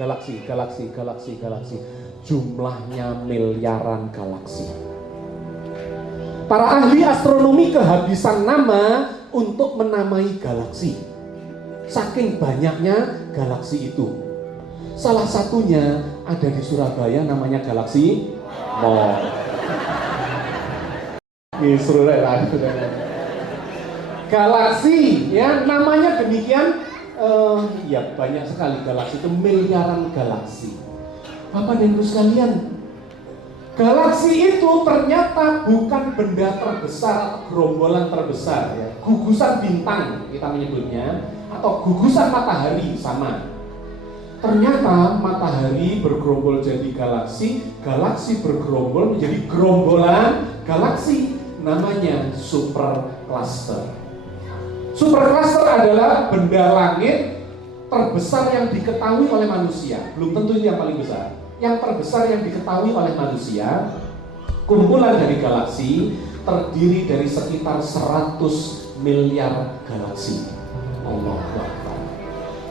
Jumlahnya miliaran galaksi. Para ahli astronomi kehabisan nama untuk menamai galaksi. Saking banyaknya galaksi itu. Salah satunya ada di Surabaya, namanya galaksi Mall. Galaksi, ya namanya demikian. Ya banyak sekali galaksi itu, miliaran galaksi. Bapak dan Ibu sekalian, galaksi itu ternyata bukan benda terbesar atau gerombolan terbesar, ya. Gugusan bintang kita menyebutnya, atau gugusan matahari sama. Ternyata matahari bergerombol jadi galaksi, galaksi bergerombol menjadi gerombolan galaksi, namanya supercluster. Supercluster adalah benda langit terbesar yang diketahui oleh manusia. Belum tentu itu yang paling besar. Yang terbesar yang diketahui oleh manusia, kumpulan dari galaksi terdiri dari sekitar 100 miliar galaksi. Allahu Akbar.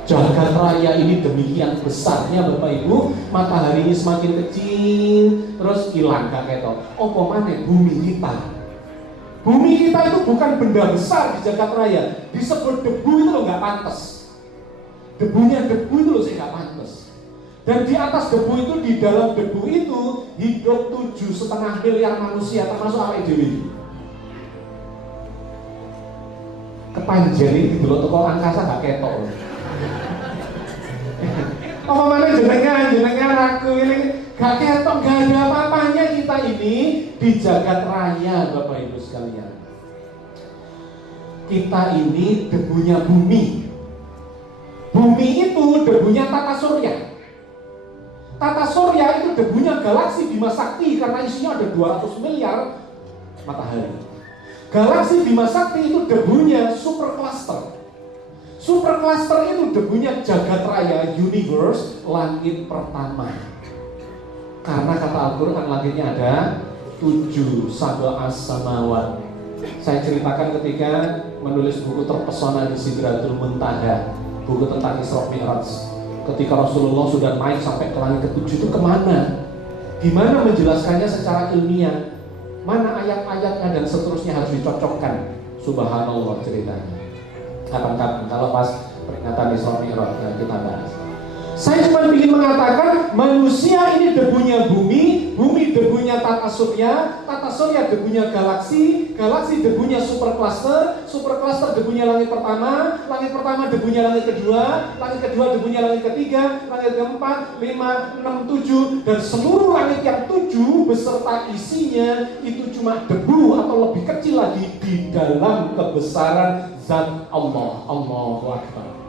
Jagat raya ini demikian besarnya Bapak Ibu, matahari ini semakin kecil, terus hilang kakek toh. Opo maneh bumi kita. Bumi kita itu bukan benda besar di jagat raya. Disebut debu itu loh nggak pantas. Debunya debu itu loh sih nggak pantas. Dan di atas debu itu, di dalam debu itu hidup 7,5 miliar manusia, termasuk awake dhewe. Kepanjen ini dulu toko angkasa gak ketok. Apa mana jenengan aku ini gak ketok, gak ada apa-apanya kita ini di jagat raya Bapak Ibu sekalian. Kita ini debunya bumi. Bumi itu debunya tata surya. Tata surya itu debunya galaksi Bima Sakti karena isinya ada 200 miliar matahari. Galaksi Bima Sakti itu debunya supercluster. Supercluster itu debunya jagat raya, universe, langit pertama. Karena kata Al-Quran langitnya ada 7 sab'as samawat. Saya ceritakan ketika menulis buku terpesona di Sidratul Muntaha, buku tentang Isra Mi'raj. Ketika Rasulullah sudah naik sampai ke langit ke-7 itu kemana? Gimana menjelaskannya secara ilmiah? Mana ayat-ayatnya dan seterusnya harus dicocokkan. Subhanallah ceritanya. Kapan-kapan kalau pas peringatan Isra Mi'raj kita bahas. Saya cuma ingin mengatakan manusia ini debunya bumi, bumi debunya tata surya debunya galaksi, galaksi debunya supercluster, supercluster debunya langit pertama debunya langit kedua debunya langit ketiga, langit keempat, 5, 6, 7, dan seluruh langit yang 7 beserta isinya itu cuma debu atau lebih kecil lagi di dalam kebesaran zat Allah. Allahu Akbar.